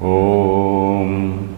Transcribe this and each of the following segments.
Om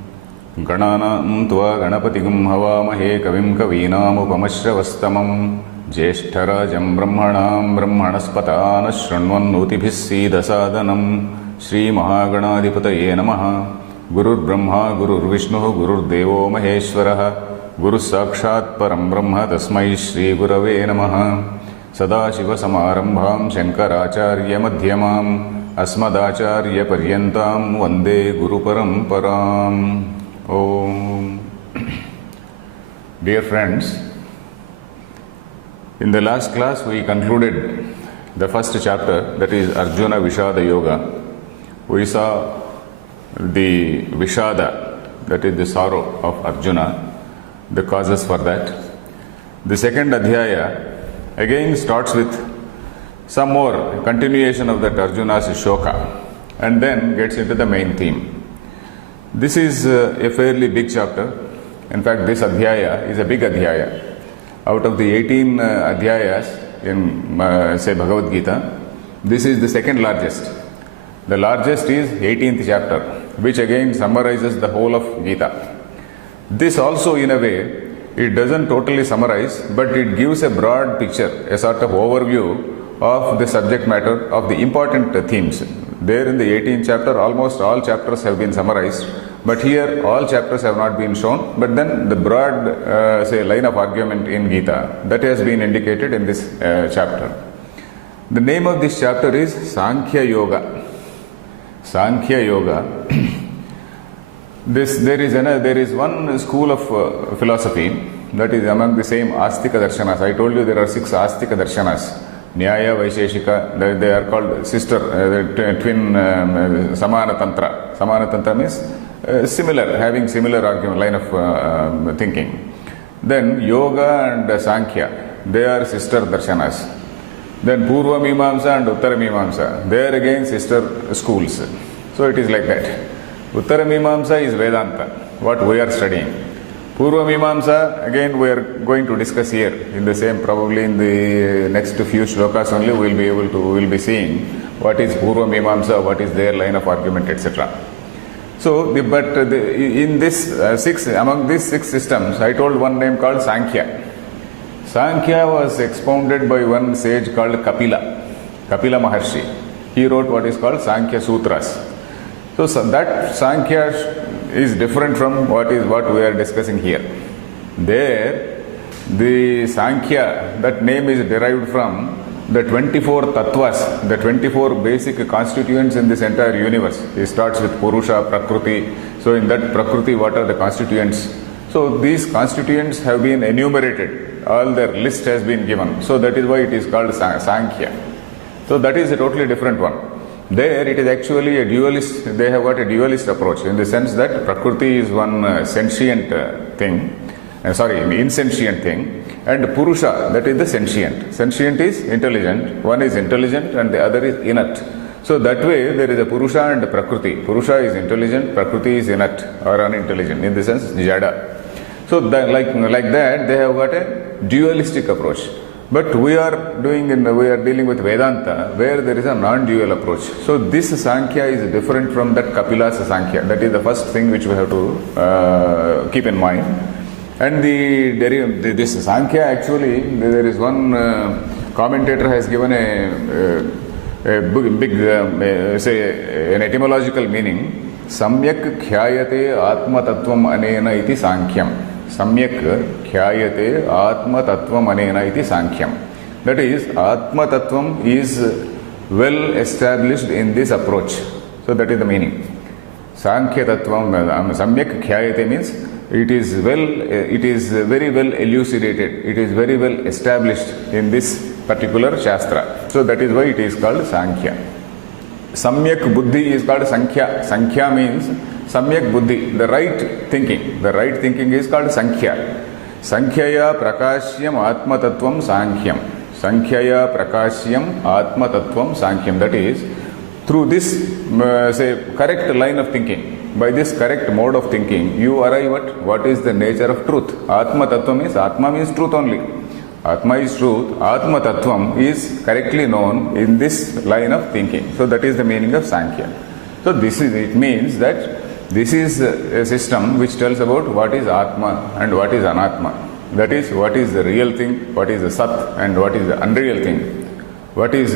Gananam Tva Ganapatigam Havamahe Kavim Kavinam Upamashravastamam Jeshtarajam Brahmanam Brahmanaspatana Shranvanutibhis Siddhasadanam Shri Mahaganadhipataye Namaha Gurur Brahma Gurur Vishnu Gurur Devo Maheshwaraha Guru Sakshat Param Brahma Tasmai Shri Gurave Namaha Sadashiva Samarambham Shankaracharya Madhyamam Asmadacharya Paryantam Vande Guru Paramparam. Om. Dear friends, in the last class we concluded the first chapter, that is Arjuna Vishada Yoga. We saw the Vishada, that is the sorrow of Arjuna, the causes for that. The second Adhyaya again starts with some more continuation of that Arjuna's Shoka and then gets into the main theme. This is a fairly big chapter. In fact, this Adhyaya is a big Adhyaya. Out of the 18 Adhyayas in, say, Bhagavad Gita, this is the second largest. The largest is 18th chapter, which again summarizes the whole of Gita. This also, in a way, it doesn't totally summarize, but it gives a broad picture, a sort of overview of the subject matter of the important themes. There in the 18th chapter, almost all chapters have been summarized, but here all chapters have not been shown, but then the broad, say, line of argument in Gita, that has been indicated in this chapter. The name of this chapter is Sankhya Yoga. Sankhya Yoga. There is one school of philosophy that is among the same Astika Darshanas. I told you there are 6 Astika Darshanas. Nyaya, Vaisheshika, they are called sister, twin Samana Tantra. Samana Tantra means similar, having similar argument, line of thinking. Then Yoga and Sankhya, they are sister Darshanas. Then Purva Mimamsa and Uttara Mimamsa, they are again sister schools. So it is like that. Uttara Mimamsa is Vedanta, what we are studying. Purva Mimamsa, again we are going to discuss here in the same, probably in the next few shlokas only we will be seeing what is Purva Mimamsa, what is their line of argument, etc. So, in this among these 6 systems, I told one name called Sankhya. Sankhya was expounded by one sage called Kapila Maharshi. He wrote what is called Sankhya Sutras. So that Sankhya is different from what we are discussing here. There, the Sankhya, that name is derived from the 24 tattvas, the 24 basic constituents in this entire universe. It starts with Purusha, Prakriti. So in that Prakriti, what are the constituents? So these constituents have been enumerated. All their list has been given. So that is why it is called Sankhya. So that is a totally different one. There it is actually a dualist, they have got a dualist approach in the sense that Prakriti is one sentient thing, insentient thing, and Purusha, that is the sentient. Sentient is intelligent, one is intelligent and the other is inert. So that way there is a Purusha and a Prakriti. Purusha is intelligent, Prakriti is inert or unintelligent, in the sense Jada. So like that they have got a dualistic approach. But we are dealing with Vedanta, where there is a non-dual approach. So this Sankhya is different from that Kapila's Sankhya. That is the first thing which we have to keep in mind. And this Sankhya, actually, there is one commentator has given a big an etymological meaning. Samyak khyayate atma tattvam anena iti Sankyam. Samyak khyayate atma tattvam anena iti Sankyam. That is, atma tattvam is well established in this approach. So that is the meaning. Sankhya tattvam, samyak khyayate means it is very well elucidated. It is very well established in this particular Shastra. So that is why it is called Sankhya. Samyak buddhi is called Sankhya. Sankhya means Samyak buddhi, the right thinking. The right thinking is called Sankhya. Sankhyaya prakashyam atma tattvam Sankhyam. Sankhyaya prakashyam atma tattvam Sankhyam. That is, through this correct line of thinking, by this correct mode of thinking, you arrive at what is the nature of truth. Atma tattva means, Atma means truth only. Atma is truth. Atma Tattvam is correctly known in this line of thinking. So that is the meaning of Sankhya. So it means that this is a system which tells about what is Atma and what is Anatma. That is, what is the real thing, what is the Sat and what is the unreal thing. What is,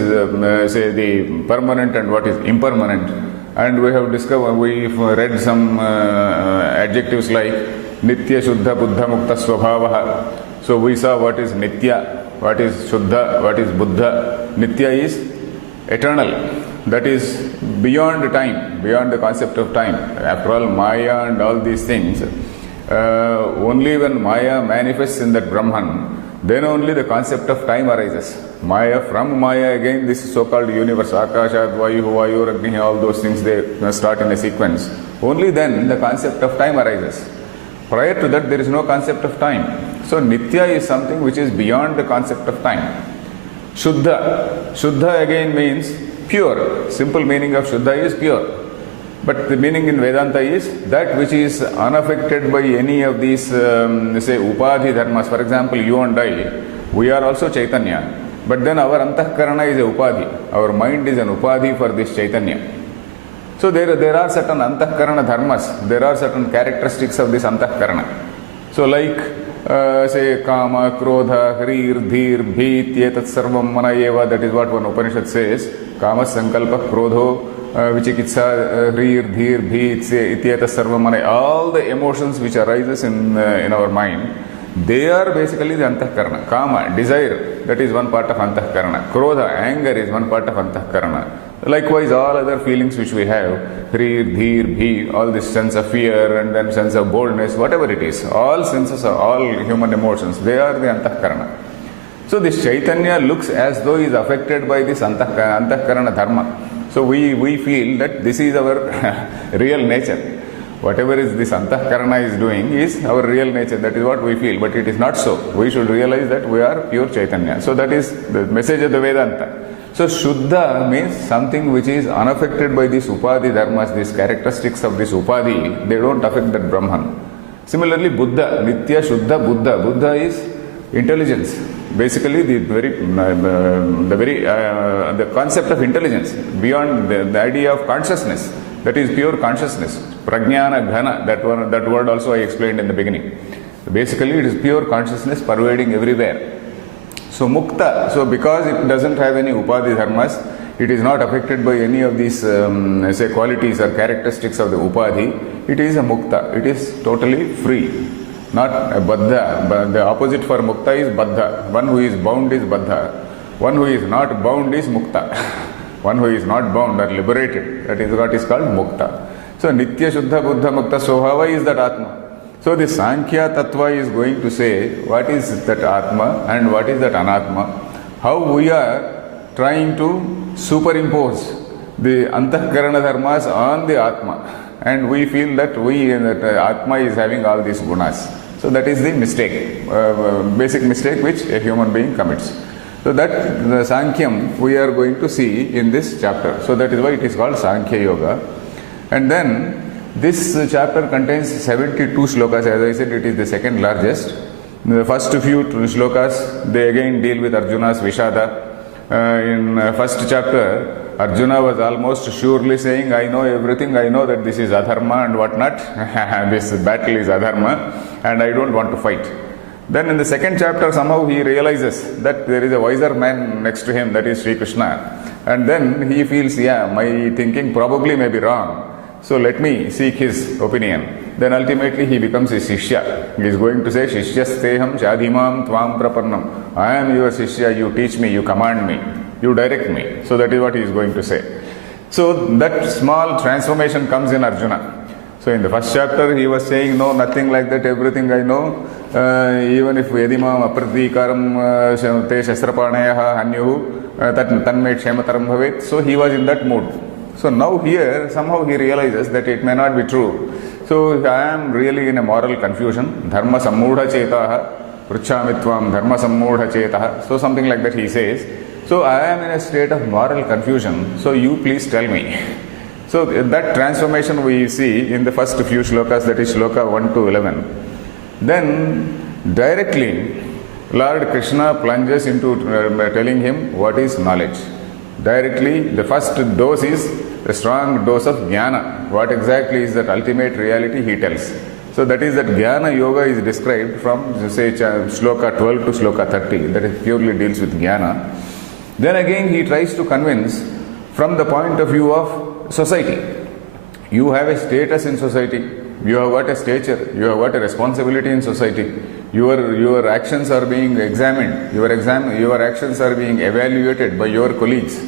say, the permanent and what is impermanent. And we have discovered, we've read some adjectives like Nitya, Shuddha, Buddha, Mukta, Swabhavaha. So we saw what is Nitya, what is Shuddha, what is Buddha. Nitya is eternal. That is beyond time, beyond the concept of time. After all, Maya and all these things, only when Maya manifests in that Brahman, then only the concept of time arises. Maya, from Maya again, this so-called universe, Akashat, Vayu, Vayu, Agni, all those things, they start in a sequence. Only then the concept of time arises. Prior to that, there is no concept of time. So Nitya is something which is beyond the concept of time. Shuddha. Shuddha again means pure. Simple meaning of Shuddha is pure. But the meaning in Vedanta is that which is unaffected by any of these, say, Upadhi dharmas. For example, you and I, we are also Chaitanya. But then our Antahkarana is a Upadhi. Our mind is an Upadhi for this Chaitanya. So there are certain Antahkarana dharmas. There are certain characteristics of this Antahkarana. So like, say, Kama, Krodha, Hrir, Dhir, Bhit, Yetat Sarvam Manayeva, that is what one Upanishad says. Kama, Sankalpa, Krodho, Vichikitsa, Hrir, Dhir, Bhit, Ityeta Sarvamana, all the emotions which arises in our mind, they are basically the Antahkarana. Kama, desire, that is one part of Antahkarana. Krodha, anger is one part of Antahkarana. Likewise, all other feelings which we have, Hrir, Dhir, Bhi, all this sense of fear and then sense of boldness, whatever it is, all senses of all human emotions, they are the Antahkarana. So this Chaitanya looks as though he is affected by this Antahkarana dharma. So we feel that this is our real nature. Whatever is this Antahkarana is doing is our real nature. That is what we feel. But it is not so. We should realize that we are pure Chaitanya. So that is the message of the Vedanta. So Shuddha means something which is unaffected by these Upadhi dharmas, these characteristics of this Upadhi. They don't affect that Brahman. Similarly, Buddha, Nitya, Shuddha, Buddha. Buddha is intelligence. Basically, the concept of intelligence beyond the idea of consciousness, that is pure consciousness. Prajnana, Ghana, that word also I explained in the beginning. Basically, it is pure consciousness pervading everywhere. So Mukta, so because it doesn't have any Upadhi dharmas, it is not affected by any of these say qualities or characteristics of the Upadhi. It is a Mukta. It is totally free. Not a Baddha, but the opposite for Mukta is Baddha. One who is bound is Baddha. One who is not bound is Mukta. One who is not bound or liberated, that is what is called Mukta. So Nitya, Shuddha, Buddha, Mukta, Swabhava is that Atma. So the Sankhya Tattva is going to say what is that Atma and what is that Anatma. How we are trying to superimpose the Antahkarana dharmas on the Atma. And we feel that Atma is having all these gunas. So that is the mistake, basic mistake which a human being commits. So that the Sankhya we are going to see in this chapter. So that is why it is called Sankhya Yoga. And then this chapter contains 72 slokas. As I said, it is the second largest. The first few slokas, they again deal with Arjuna's Vishada. In first chapter, Arjuna was almost surely saying, I know everything, I know that this is adharma and whatnot. This battle is adharma and I don't want to fight. Then in the second chapter, somehow he realizes that there is a wiser man next to him, that is Sri Krishna. And then he feels, yeah, my thinking probably may be wrong. So let me seek his opinion. Then ultimately he becomes a Shishya. He is going to say, Shishyasteham chadhimam tvam prapannam. I am your Shishya, you teach me, you command me, you direct me. So that is what he is going to say. So that small transformation comes in Arjuna. So in the first chapter he was saying, no, nothing like that, everything I know. Even if Vedimam apratikaram te shastrapaneyaha hanyuhu tanme kshemataram bhavet. So he was in that mood. So now here somehow he realizes that it may not be true. So I am really in a moral confusion. Dharma sammudha chetaha pruchhamitvam dharma sammudha chetaha. So something like that he says. So I am in a state of moral confusion. So you please tell me. So that transformation we see in the first few shlokas, that is shloka 1 to 11. Then directly Lord Krishna plunges into telling him what is knowledge. Directly, the first dose is a strong dose of Jnana. What exactly is that ultimate reality, he tells. So that is that Jnana Yoga is described from, say, Shloka 12 to Shloka 30. That is purely deals with Jnana. Then again he tries to convince from the point of view of society. You have a status in society. You have got a stature. You have got a responsibility in society. Your actions are being examined. Your actions are being evaluated by your colleagues.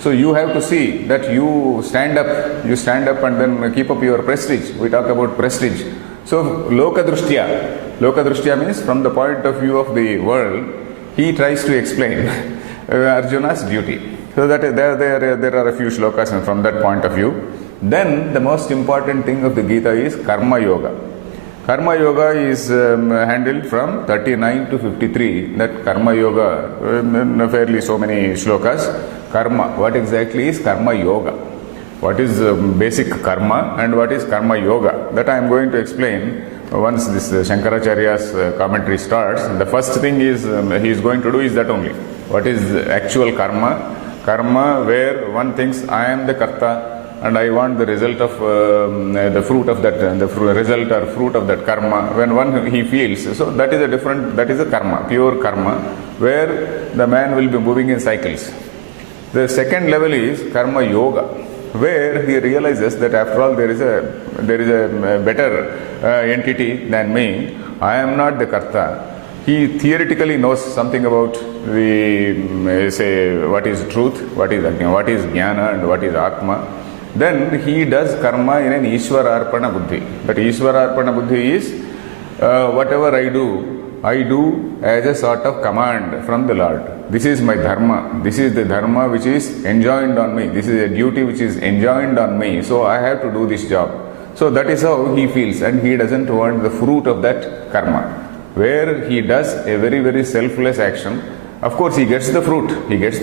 So you have to see that you stand up and then keep up your prestige. We talk about prestige. So Lokadrushtya means from the point of view of the world, he tries to explain Arjuna's duty. So that there are a few shlokas from that point of view. Then the most important thing of the Gita is Karma Yoga. Karma Yoga is handled from 39 to 53. That Karma Yoga, fairly so many shlokas. Karma, what exactly is Karma Yoga? What is basic karma and what is Karma Yoga? That I am going to explain once this Shankaracharya's commentary starts. The first thing is he is going to do is that only. What is actual karma? Karma where one thinks I am the karta and I want the result of the fruit of that, result or fruit of that karma. When he feels, so that is a karma, pure karma, where the man will be moving in cycles. The second level is Karma Yoga, where he realizes that after all there is a better entity than me. I am not the karta. He theoretically knows something about what is truth, what is jnana and what is atma. Then he does karma in an Ishwararpana buddhi. But Ishwararpana buddhi is whatever I do as a sort of command from the Lord. This is my dharma. This is the dharma which is enjoined on me. This is a duty which is enjoined on me. So I have to do this job. So that is how he feels, and he doesn't want the fruit of that karma. Where he does a very, very selfless action, of course he gets the fruit. It is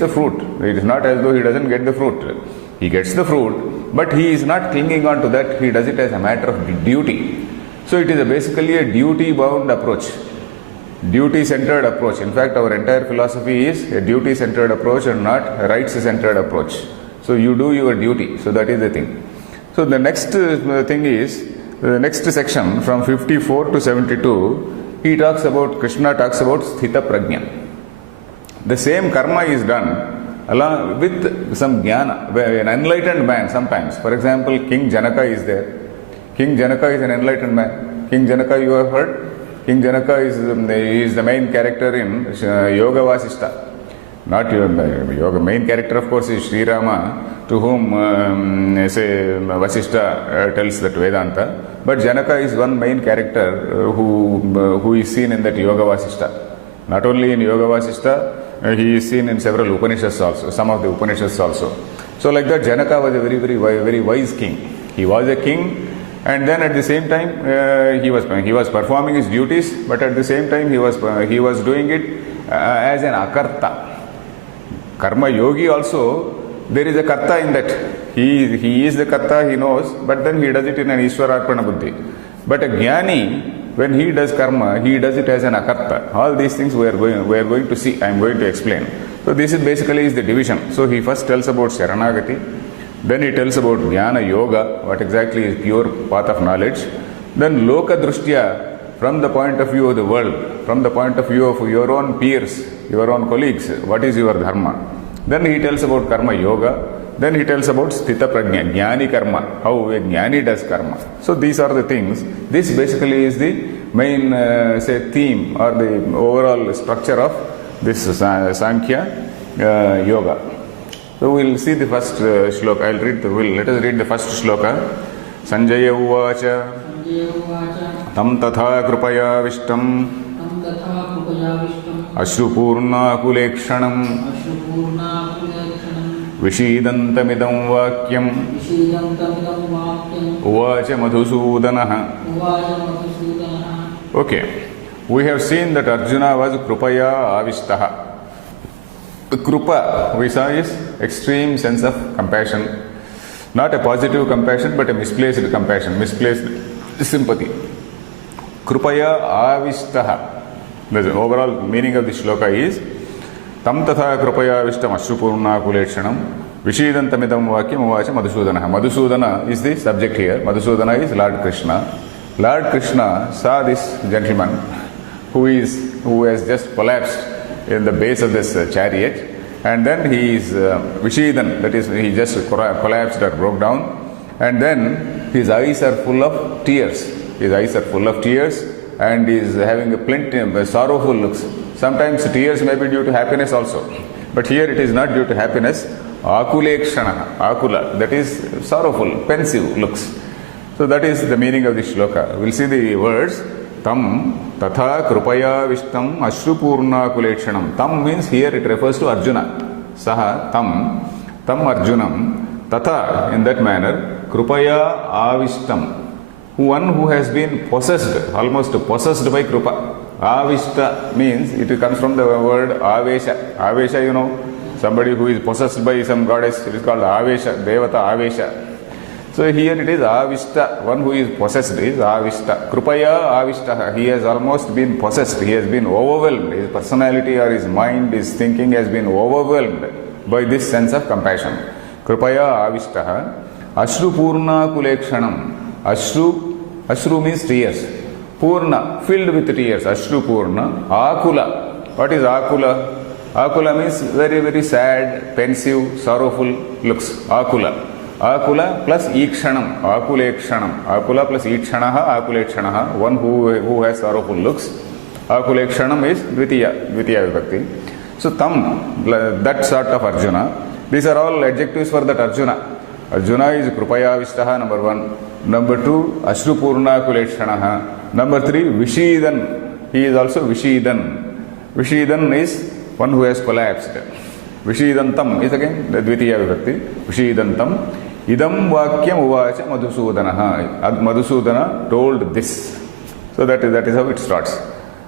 not as though he doesn't get the fruit. He gets the fruit, but he is not clinging on to that. He does it as a matter of duty. So it is basically a duty-bound approach. Duty-centered approach. In fact, our entire philosophy is a duty-centered approach and not a rights-centered approach. So you do your duty. So that is the thing. So the next thing is, the next section from 54 to 72, Krishna talks about Sthita Prajna. The same karma is done along with some jnana. An enlightened man sometimes. For example, King Janaka is there. King Janaka is an enlightened man. King Janaka you have heard? King Janaka is the main character in Yoga Vasishta. Not Yoga. Main character, of course, is Sri Rama, to whom Vasishta tells that Vedanta. But Janaka is one main character who is seen in that Yoga Vasishta. Not only in Yoga Vasishta, he is seen in several Upanishads also, some of the Upanishads also. So like that, Janaka was a very, very wise king. He was a king. And then at the same time, he was performing his duties, but at the same time he was doing it as an akarta. Karma yogi also, there is a karta in that. He is the karta, he knows, but then he does it in an Ishwararpana buddhi. But a jnani, when he does karma, he does it as an akarta. All these things we are going to see. I am going to explain. So this is basically the division. So he first tells about Sharanagati. Then he tells about Jnana Yoga, what exactly is pure path of knowledge. Then Lokadrushtya, from the point of view of the world, from the point of view of your own peers, your own colleagues, what is your dharma. Then he tells about Karma Yoga. Then he tells about Sthita Prajna, Jnani Karma, how a Jnani does karma. So these are the things. This basically is the main theme or the overall structure of this Sankhya Yoga. So we will see the first shloka. Let us read the first shloka. Sanjaya uvacha tam tatha krupaya vishtam ashrupurna kulekshanam vishidantamidam vakyam uvacha madhusudanaha. Okay. We have seen that Arjuna was krupaya avishtaha. Krupa, we saw, is extreme sense of compassion. Not a positive compassion, but a misplaced compassion, misplaced sympathy. Krupaya avishtaha. The overall meaning of the shloka is Tam tatha krupaya vishtam ashrupurna kulekshanam Vishidantamidam vakyam uvacha Madhusudana. Madhusudana is the subject here. Madhusudana is Lord Krishna. Lord Krishna saw this gentleman who has just collapsed in the base of this chariot, and then he is Vishidan, that is, he just collapsed or broke down, and then his eyes are full of tears. His eyes are full of tears, and he is having a plenty of sorrowful looks. Sometimes tears may be due to happiness also, but here it is not due to happiness. Akulekshana, akula, that is sorrowful, pensive looks. So that is the meaning of the shloka. We'll see the words. Tam tatha krupaya vishtam ashrupurna kulekshanam. Tam means here it refers to Arjuna. Saha tam Arjunam, tatha, in that manner, krupaya avishtam. One who has been possessed, almost possessed by krupa. Avishta means, it comes from the word avesha. Avesha, you know, somebody who is possessed by some goddess, it is called avesha, devata avesha. So here it is avishta, one who is possessed is avishta. Krupaya avishta, he has almost been possessed, he has been overwhelmed. His personality or his mind, his thinking has been overwhelmed by this sense of compassion. Krupaya avishta, ashrupurna kulekshanam. Ashru means tears. Purna, filled with tears. Ashru Purna. Akula. What is Akula? Akula means very, very sad, pensive, sorrowful looks. Akula. Akula plus Ikshanam. Akulekshanam. Akula plus Ikshanaha, Akulekshanaha. One who has sorrowful looks. Akulekshanam is Dvitiya Vibhakti. So Tam, that sort of Arjuna. These are all adjectives for that Arjuna. Arjuna is Krupaya Vishtaha, number 1. Number 2, Ashrupurna Kulekshanaha. Number 3, Vishidan. He is also Vishidan. Vishidan is one who has collapsed. Vishidantam is again the Dvitiya Vibhakti. Vishidantam. Idam Vakyam Uvacha Madhusudanaha. Madhusudana told this. So that is how it starts.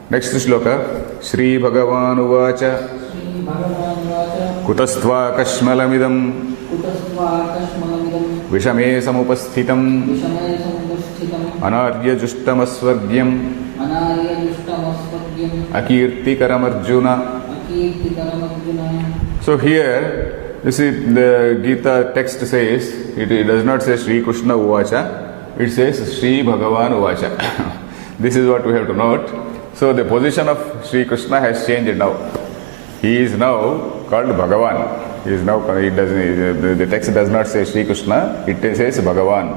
Next shloka. Shri Bhagavan Uvacha. Kutastva Kashmalamidam. Vishame samupasthitam Anarya jushtamasvargyam Akirtikaram Arjuna. So here, you see, the Gita text says, it does not say Sri Krishna Uvacha, it says Sri Bhagavan Uvacha. This is what we have to note. So the position of Sri Krishna has changed now. He is now called Bhagavan. He is now, the text does not say Sri Krishna, it says Bhagavan.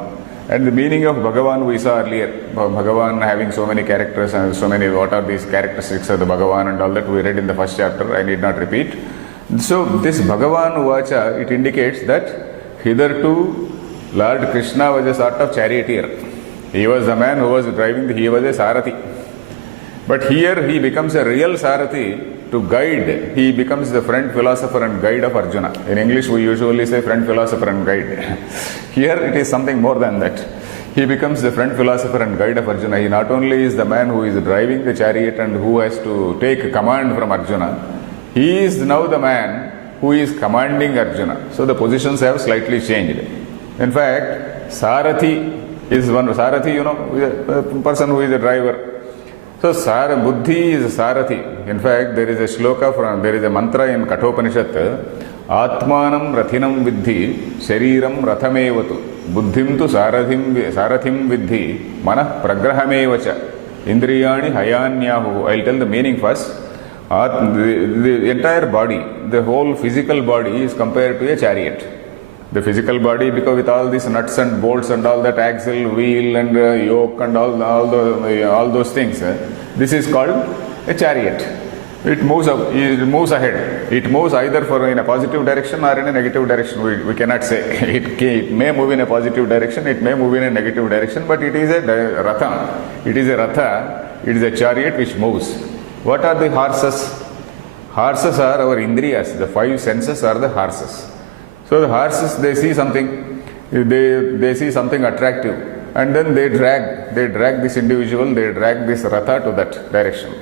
And the meaning of Bhagavan we saw earlier. Bhagavan having so many characters and so many, what are these characteristics of the Bhagavan and all that we read in the first chapter, I need not repeat. So this Bhagavan Uvacha, it indicates that hitherto Lord Krishna was a sort of charioteer. He was the man who was driving, he was a Sarathi. But here he becomes a real Sarathi to guide. He becomes the friend, philosopher and guide of Arjuna. In English we usually say friend, philosopher and guide. Here it is something more than that. He becomes the friend, philosopher and guide of Arjuna. He not only is the man who is driving the chariot and who has to take command from Arjuna, he is now the man who is commanding Arjuna. So the positions have slightly changed. In fact, Sarathi is one, Sarathi, you know, a person who is a driver. So Buddhi is Sarathi. In fact, there is a shloka there is a mantra in Kathopanishad. Atmanam Rathinam Vidhi Shariram Rathamevatu Buddhim tu Sarathim Vidhi Manah Pragrahamevacha Indriyani Hayanyahu. I'll tell the meaning first. The entire body, the whole physical body is compared to a chariot. The physical body, because with all these nuts and bolts and all that axle, wheel and yoke and all those things, this is called a chariot. It moves ahead. It moves either in a positive direction or in a negative direction. We cannot say. It may move in a positive direction, it may move in a negative direction, but it is a ratha. It is a ratha, it is a chariot which moves. What are the horses? Horses are our indriyas. The 5 senses are the horses. So the horses, they see something, they see something attractive, and then they drag this individual, they drag this ratha to that direction.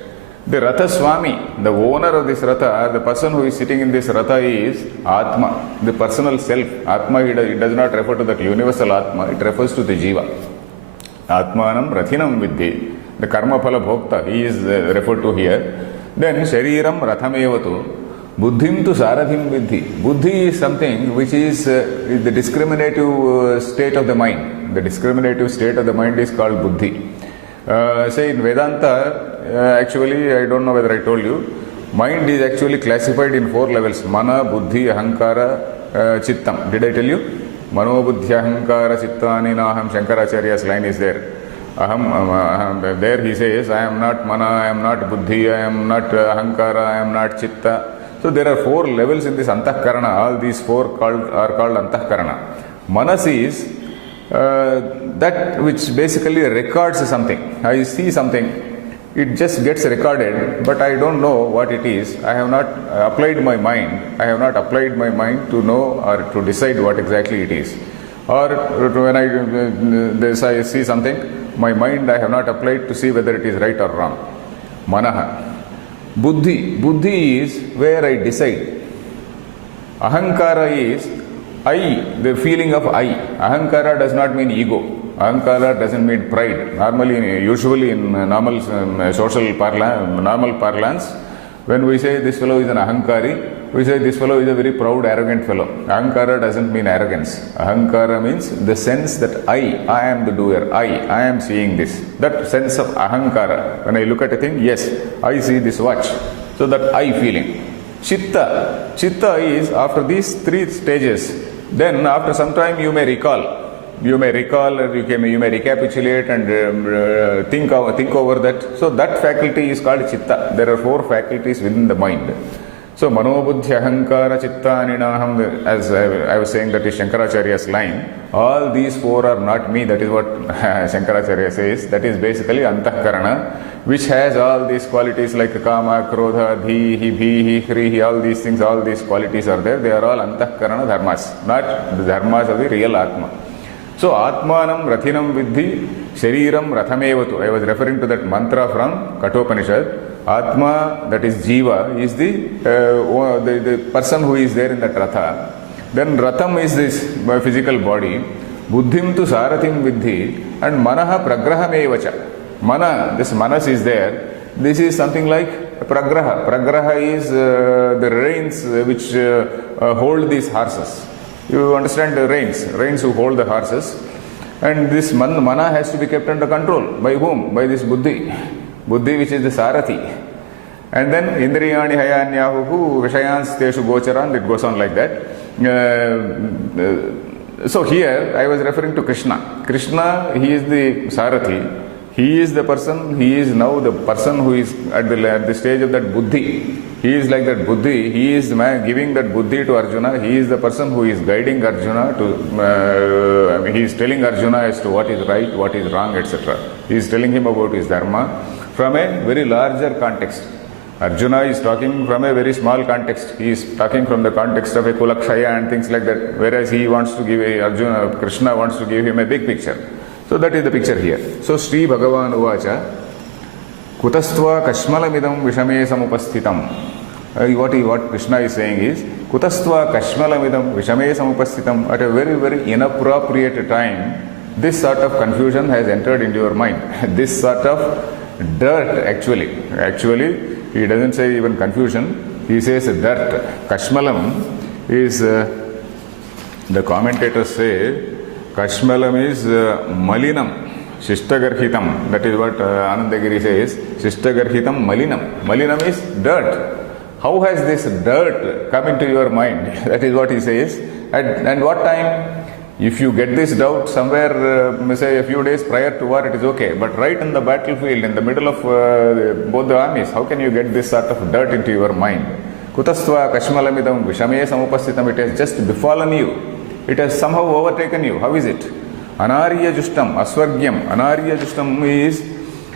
The Ratha Swami, the owner of this Ratha, the person who is sitting in this Ratha is Atma, the personal self. Atma, it does not refer to that universal Atma, it refers to the Jiva. Atmanam Rathinam Vidhi. the karma phala bhokta, he is referred to here. Then Shariram Rathamevatu, Buddhim tu Sarathim Vidhi. Buddhi is something which is the discriminative state of the mind. The discriminative state of the mind is called Buddhi. Say in Vedanta, actually, I don't know whether I told you, mind is actually classified in 4 levels: Mana, Buddhi, Ahankara, Chittam. Did I tell you? Mano, Buddhi, Ahankara, Chittani, Naham. Shankaracharya's line is there. There he says, I am not Mana, I am not Buddhi, I am not Ahankara, I am not Chitta. So there are 4 levels in this Antahkarana. All these 4 are called Antahkarana. Manas is that which basically records something. I see something, it just gets recorded, but I don't know what it is. I have not applied my mind. I have not applied my mind to know or to decide what exactly it is. Or when I see something, my mind I have not applied to see whether it is right or wrong. Manaha. Buddhi is where I decide. Ahankara is I, the feeling of I. Ahankara does not mean ego. Ahankara doesn't mean pride. Usually in normal social parlance, when we say this fellow is an ahankari, we say this fellow is a very proud, arrogant fellow. Ahankara doesn't mean arrogance. Ahankara means the sense that I am the doer. I am seeing this. That sense of ahankara. When I look at a thing, yes, I see this watch. So that I feeling. Chitta is after these 3 stages. Then after some time you may recall. You may recapitulate and think over that. So that faculty is called chitta. There are 4 faculties within the mind. So Manobuddhya Ahankara Chitta Ninaham, as I was saying, that is Shankaracharya's line. All these 4 are not me. That is what Shankaracharya says. That is basically Antahkarana, which has all these qualities like Kama, Krodha, Dhihi, Bhihi, Hrihi, all these things, all these qualities are there. They are all Antahkarana dharmas, not the dharmas of the real Atma. So Atmanam Rathinam Vidhi Shariram Rathamevatu. I was referring to that mantra from Kathopanishad. Atma, that is Jiva, is the person who is there in that Ratha. Then Ratham is this physical body. Buddhim tu Sarathim Vidhi, and Manaha Pragraham Evacha. Mana, this Manas is there. This is something like Pragraha. Pragraha is the reins which hold these horses. You understand the reins who hold the horses. And this Mana has to be kept under control. By whom? By this Buddhi. Buddhi, which is the Sarathi. And then Indriyani Hayanyahu Vishayans Teshu Gocharan, it goes on like that. So here I was referring to Krishna. Krishna, he is the Sarathi. He is the person, he is now the person who is at the stage of that Buddhi. He is like that Buddhi. He is the man giving that Buddhi to Arjuna. He is the person who is guiding Arjuna to, he is telling Arjuna as to what is right, what is wrong, etc. He is telling him about his dharma from a very larger context. Arjuna is talking from a very small context. He is talking from the context of a Kulakshaya and things like that. Whereas he wants to give Krishna wants to give him a big picture. So that is the picture here. So Sri Bhagavan Uvacha Kutastva Kashmalamidam Vishame Samupasthitam. What Krishna is saying is Kutastva Kashmalamidam Vishame Samupasthitam. At a very, very inappropriate time, this sort of confusion has entered into your mind. This sort of dirt actually. Actually, he doesn't say even confusion. He says dirt. Kashmalam is, the commentators say, Kashmalam is Malinam. Shishtagarhitam. That is what Anandagiri says. Shishtagarhitam Malinam. Malinam is dirt. How has this dirt come into your mind? That is what he says. And what time? If you get this doubt somewhere, say a few days prior to war, it is okay. But right in the battlefield, in the middle of both the armies, how can you get this sort of dirt into your mind? Kutastva Kashmalamidam Vishame Samupasthitam. It has just befallen you. It has somehow overtaken you. How is it? Anarya Justam, Aswargyam. Anarya Justam is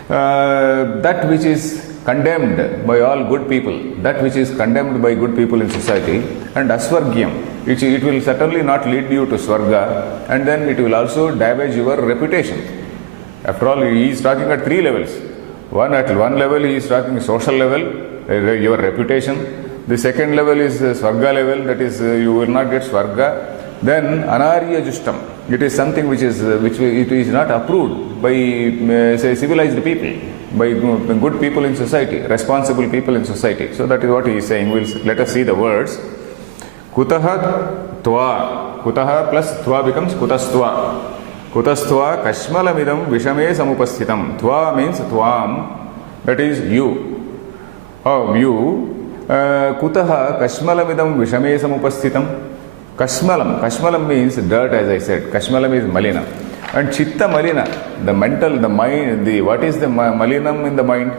that which is condemned by all good people, that which is condemned by good people in society. And Aswargyam, it will certainly not lead you to Swarga, and then it will also damage your reputation. After all, he is talking at 3 levels. At one level, he is talking social level, your reputation. The second level is Swarga level, that is, you will not get Swarga. Then Anarya Justam, it is something which is not approved by say civilized people. by good people in society, responsible people in society. So that is what he is saying. Let us see the words. Kutaha tva. Kutaha plus tva becomes kutastva. Kutastva kashmalamidam vishame samupasthitam. Tva means tvam, that is you. Oh, you. Kutaha kashmalamidam vishame samupasthitam. Kashmalam means dirt, as I said. Kashmalam is malina. And chitta malina, the mental, the mind, what is the malinam in the mind?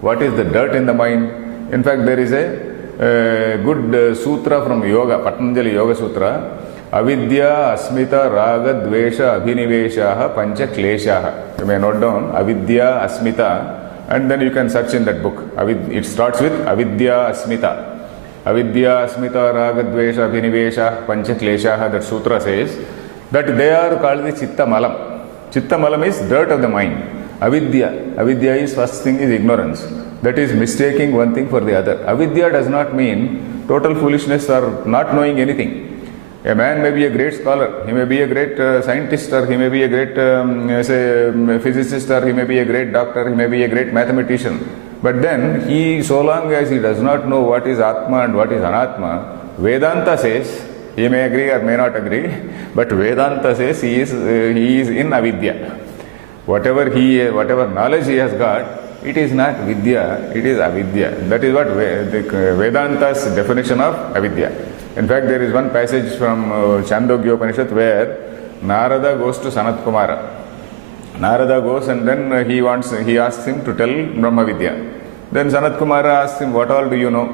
What is the dirt in the mind? In fact, there is a good sutra from Yoga, Patanjali Yoga Sutra. Avidya, Asmita, Raga, Dvesha, Abhiniveshaha, Pancha Kleshaha. You may note down Avidya, Asmita, and then you can search in that book. It starts with Avidya, Asmita. Avidya, Asmita, Raga, Dvesha, Abhinivesha, Pancha Kleshaha. That sutra says that they are called the Chitta Malam. Chitta Malam is dirt of the mind. Avidya. Avidya is first thing is ignorance. That is mistaking one thing for the other. Avidya does not mean total foolishness or not knowing anything. A man may be a great scholar, he may be a great scientist, or he may be a great physicist, or he may be a great doctor, he may be a great mathematician. But then, so long as he does not know what is Atma and what is Anatma, Vedanta says, he may agree or may not agree, but Vedanta says he is in avidya. Whatever knowledge he has got, it is not vidya, it is avidya. That is what Vedanta's definition of avidya. In fact, there is one passage from Chandogya Upanishad where Narada goes to Sanat Kumara. Narada goes and then he asks him to tell Brahma Vidya. Then Sanat Kumara asks him, what all do you know?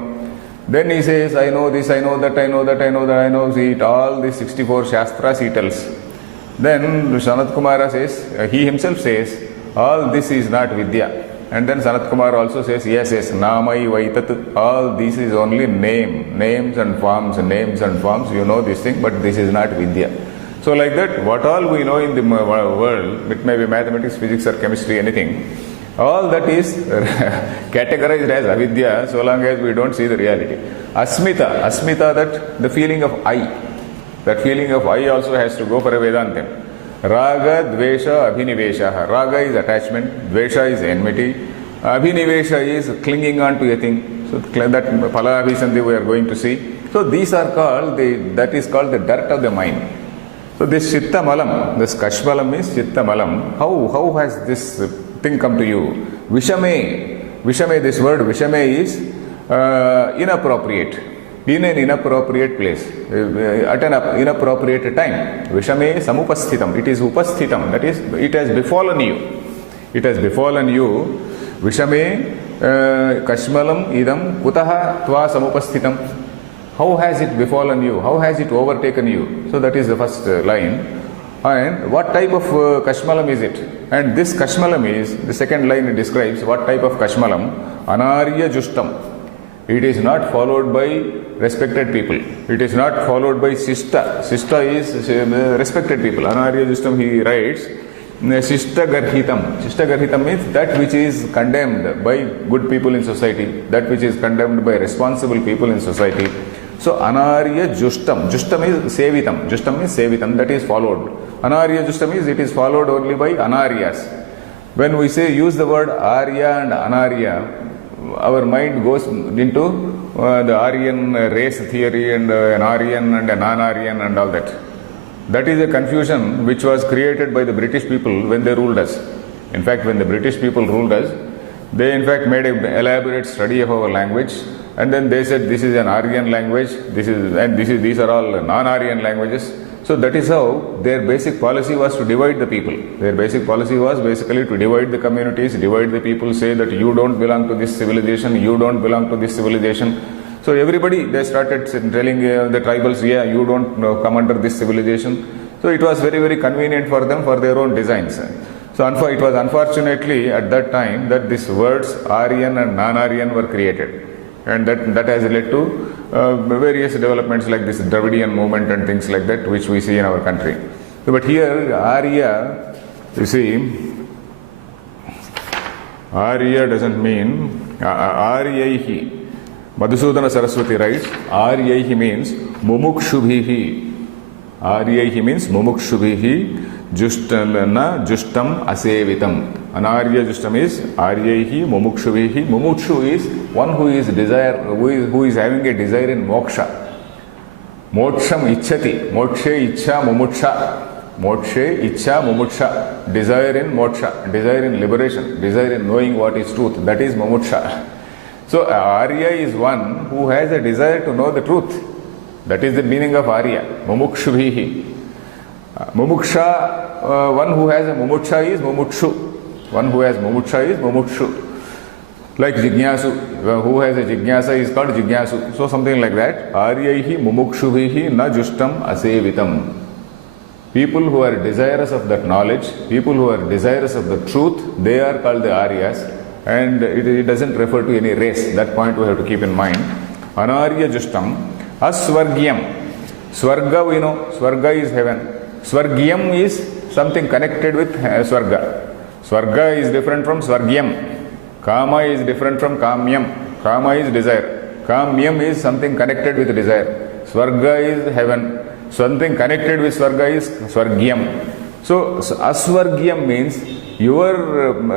Then he says, I know this, I know that, I know that, I know that, I know it, all the 64 Shastras he tells. Then Sanat Kumara says, he himself says, all this is not Vidya. And then Sanat Kumar also says, yes, Namai Vaitat, all this is only names and forms, you know this thing, but this is not Vidya. So like that, what all we know in the world, it may be mathematics, physics or chemistry, anything, all that is categorized as avidya, so long as we don't see the reality. Asmita, that the feeling of I, that feeling of I also has to go for a Vedantam. Raga, Dvesha, Abhinivesha. Raga is attachment, Dvesha is enmity, Abhinivesha is clinging on to a thing. So that Phalabhisandhi we are going to see. So these are called, that is called the dirt of the mind. So this Chitta Malam, this Kashmalam is Chitta Malam. How has this thing come to you? Vishame, this word Vishame is inappropriate. In an inappropriate place, at an inappropriate time. Vishame samupasthitam. It is upasthitam. That is, it has befallen you. It has befallen you. Vishame kashmalam idam kutaha tva samupasthitam. How has it befallen you? How has it overtaken you? So that is the first line. And what type of kashmalam is it? And this kashmalam is, the second line it describes what type of kashmalam. Anarya justam. It is not followed by respected people. It is not followed by Sista. Sista is respected people. Anarya Justam, he writes, Sista Garhitam. Sista Garhitam means that which is condemned by good people in society, that which is condemned by responsible people in society. So Anarya Justam. Justam is Sevitam. Justam is Sevitam, that is followed. Anarya Justam is, it is followed only by Anaryas. When we use the word Arya and Anarya, our mind goes into the Aryan race theory and an Aryan and a non-Aryan and all that. That is a confusion which was created by the British people when they ruled us. In fact, when the British people ruled us, they in fact made an elaborate study of our language, and then they said this is an Aryan language, these are all non-Aryan languages. So that is how their basic policy was to divide the people. Their basic policy was basically to divide the communities, divide the people, say that you don't belong to this civilization, you don't belong to this civilization. So everybody, they started telling the tribals, yeah, you don't come under this civilization. So it was very, very convenient for them for their own designs. So it was unfortunately at that time that these words Aryan and non-Aryan were created. And that has led to various developments like this Dravidian movement and things like that, which we see in our country. So, but here Arya, you see, Arya doesn't mean Aryaihi. Madhusudana Saraswati writes, Aryaihi means Mumukshubhihi. Aryaihi means mumukshubhihi na justam asevitam. Anarya justam is Aryaihi mumukshubhihi. Mumukshu is one who is who is having a desire in moksha. Moksham ichchati. Mokshe ichcha mumuksha. Mokshe ichcha mumuksha. Desire in moksha. Desire in liberation. Desire in knowing what is truth. That is mumuksha. So Arya is one who has a desire to know the truth. That is the meaning of Arya. Mumukshubhihi. Mumuksha, one who has a mumuksha is mumukshu. One who has mumuksha is mumukshu. Like Jignasu, who has a Jignasa is called Jignasu. So something like that. Aryaihi mumukshubhihi na justam asevitam. People who are desirous of that knowledge, people who are desirous of the truth, they are called the Aryas. And it doesn't refer to any race. That point we have to keep in mind. Anarya justam aswargyam. Swarga we know. Swarga is heaven. Swargyam is something connected with Swarga. Swarga is different from Swargyam. Kama is different from Kamyam. Kama is desire. Kamyam is something connected with desire. Swarga is heaven. Something connected with Swarga is Swargyam. So Aswargyam means your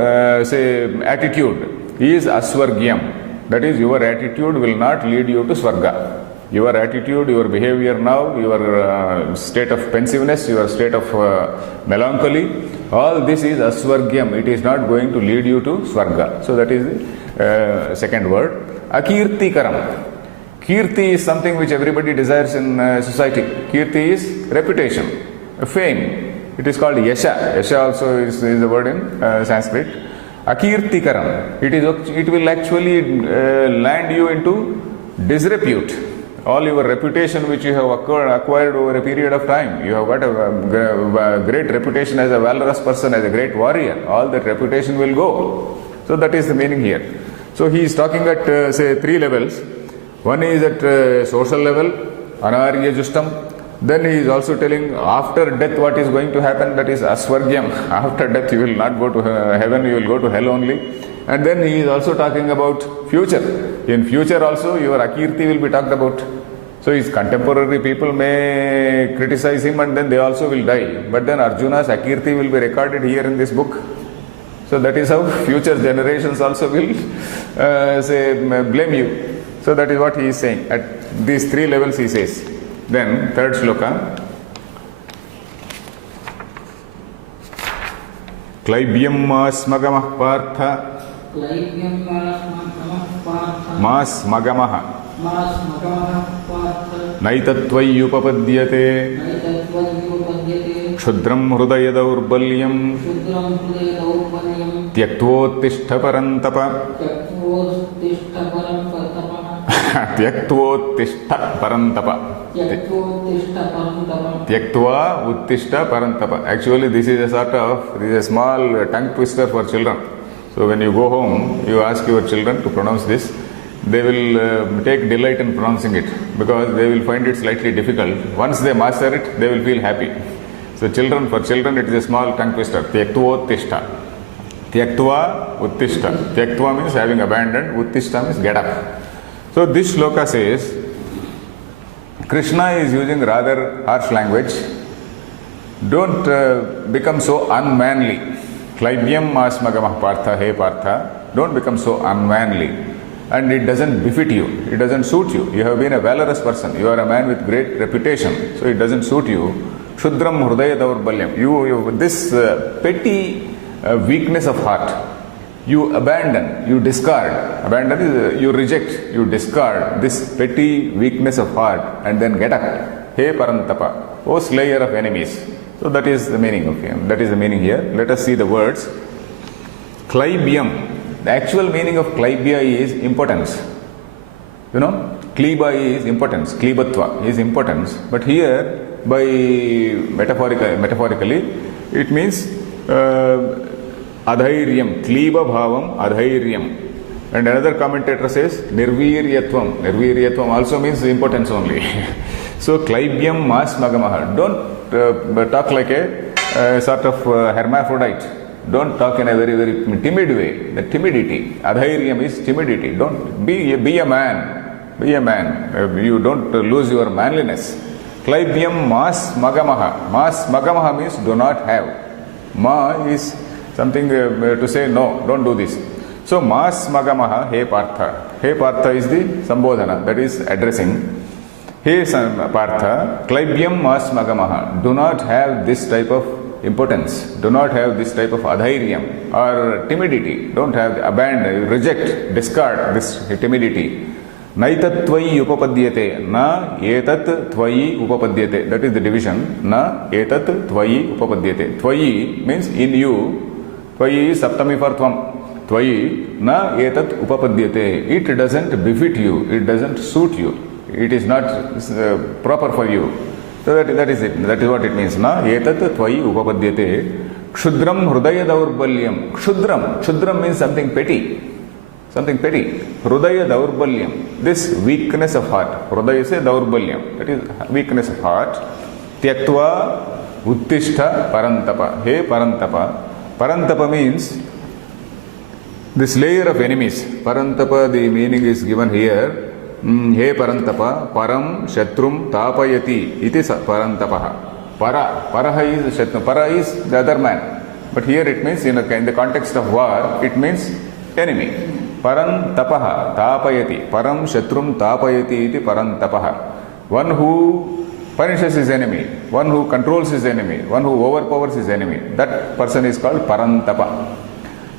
attitude is Aswargyam. That is, your attitude will not lead you to Swarga. Your attitude, your behavior now, your state of pensiveness, your state of melancholy, all this is Aswargyam. It is not going to lead you to Swarga. So that is the second word. Akirtikaram. Kirti is something which everybody desires in society. Kirti is reputation, fame. It is called Yasha. Yasha also is the word in Sanskrit. Akirtikaram. It will actually land you into disrepute. All your reputation which you have acquired over a period of time. You have got a great reputation as a valorous person, as a great warrior. All that reputation will go. So that is the meaning here. So he is talking at say 3 levels. One is at social level, Anarya Justam. Then he is also telling after death what is going to happen, that is Aswargyam. After death you will not go to heaven, you will go to hell only. And then he is also talking about future. In future also your Akirti will be talked about. So his contemporary people may criticize him and then they also will die. But then Arjuna's Akirti will be recorded here in this book. So that is how future generations also will blame you. So that is what he is saying. At these 3 levels he says. Then third sloka. Klaibyam masmagamah partha. Mas magamah naitatvayupapadyate kshudram hrudayadaurbalyam tyaktvottishta parantapa. Tyaktvottishta parantapa. Tyaktva uttishta parantapa. Actually this is a small tongue twister for children. So when you go home, you ask your children to pronounce this. They will take delight in pronouncing it because they will find it slightly difficult. Once they master it, they will feel happy. So for children it is a small tongue twister. Tyaktvottishta. Tyaktva uttishta. Tyaktva means having abandoned. Uttishta means get up. So this shloka says, Krishna is using rather harsh language. Don't become so unmanly. Klaibyam asmagamah partha, hey partha. Don't become so unmanly. And it doesn't befit you. It doesn't suit you. You have been a valorous person. You are a man with great reputation. So it doesn't suit you. Kshudram hrudayadaurbalyam. You this petty weakness of heart. You abandon, you discard. Abandon is you reject, you discard this petty weakness of heart and then get up. Hey Parantapa, O slayer of enemies. So that is the meaning of him. That is the meaning here. Let us see the words. Klaibyam. The actual meaning of Klaibya is impotence. You know, Kliba is impotence. Klibatva is impotence. But here, by metaphorically, it means Adhairyam, Kliba Bhavam, Adhairyam. And another commentator says Nirviryatvam. Nirviryatvam also means impotence only. So Klaibyam Mas Magamaha. Don't talk like a sort of hermaphrodite. Don't talk in a very, very timid way. The timidity. Adhairyam is timidity. Don't be a man. Be a man. You don't lose your manliness. Klaibyam mas magamaha. Mas magamaha means do not have. Ma is something to say no, don't do this. So mas magamaha, he Partha. He Partha is the Sambodhana, that is addressing. He Partha, Klaibyam mas magamaha. Do not have this type of impotence. Do not have this type of adhairyam or timidity. Don't have, abandon, reject, discard this timidity. Naitat tvayi upapadyate. Na etat tvayi upapadyate. That is the division. Na etat tvayi upapadyate. Tvayi means in you. Tvayi is saptami for tvam. Tvayi na etat upapadyate. It doesn't befit you. It doesn't suit you. It is not proper for you. So that is it. That is what it means. Na etat tvayi upapadyate. Kshudram hrudaya daurbalyam. Kshudram means something petty. Something petty. Hrudaya daurbalyam. This weakness of heart. Hrudaya se daurbalyam. That is weakness of heart. Tyaktva uttishta parantapa. Hey parantapa. Parantapa means this layer of enemies. Parantapa, the meaning is given here. He parantapa, param shatrum tapayati. It is parantapaha. Paraha is shatrum. Para is the other man. But here it means, in the context of war, it means enemy. Parantapaha, tapayati. Param shatrum tapayati iti parantapaha. One who punishes his enemy, one who controls his enemy, one who overpowers his enemy. That person is called parantapa.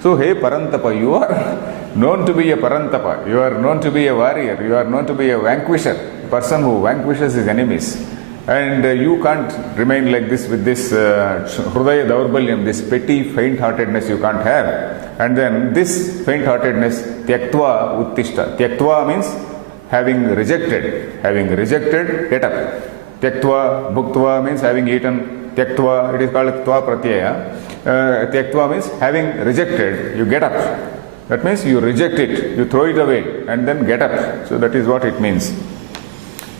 So, hey Parantapa, you are known to be a Parantapa, you are known to be a warrior, you are known to be a vanquisher, a person who vanquishes his enemies. And you can't remain like this with this Hrudaya Daurbalyam, this petty faint-heartedness you can't have. And then this faint-heartedness, Tyaktva Uttishta. Tyaktva means having rejected, get up. Tyaktva Bhuktva means having eaten. Tyaktva, it is called Tva Pratyaya. Tyaktva means having rejected, you get up. That means you reject it, you throw it away and then get up. So that is what it means.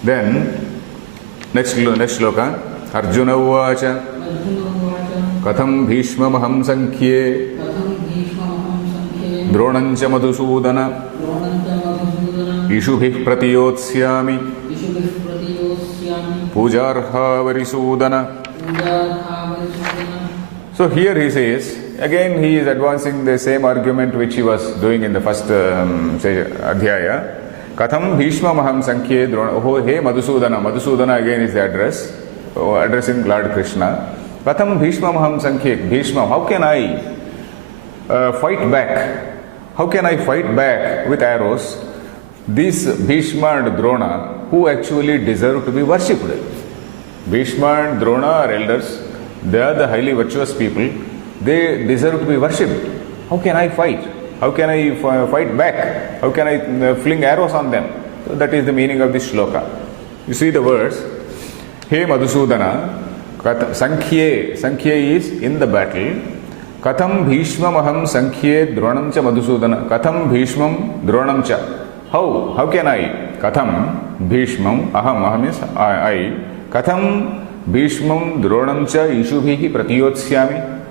Then, next shloka. Arjuna uvacha. Katham bhishma maham sankhye. Dronancha madhusudana. Ishubhih pratiyotsyami. Pujarha varisudana. So here he says, again he is advancing the same argument which he was doing in the first adhyaya. Katham bhishma maham sankhye drona. Oh, hey Madhusudana. Madhusudana again is the address, addressing Lord Krishna. Katham bhishma maham sankhye. Bhishma, how can I fight back? How can I fight back with arrows? These Bhishma and Drona, who actually deserve to be worshipped. Bhishma and Drona are elders. They are the highly virtuous people. They deserve to be worshipped. How can I fight? How can I fight back? How can I fling arrows on them? So that is the meaning of this shloka. You see the words. Hey Madhusudana, Sankhye. Sankhye is in the battle. Katham Bhishma Maham Sankhye Dronamcha Madhusudana. Katham Bhishmam Dronamcha. How can I? Katham Bhishmam Aham is I. Katham Bhishmam Dronamcha Ishubhihi Pratiyotsyami.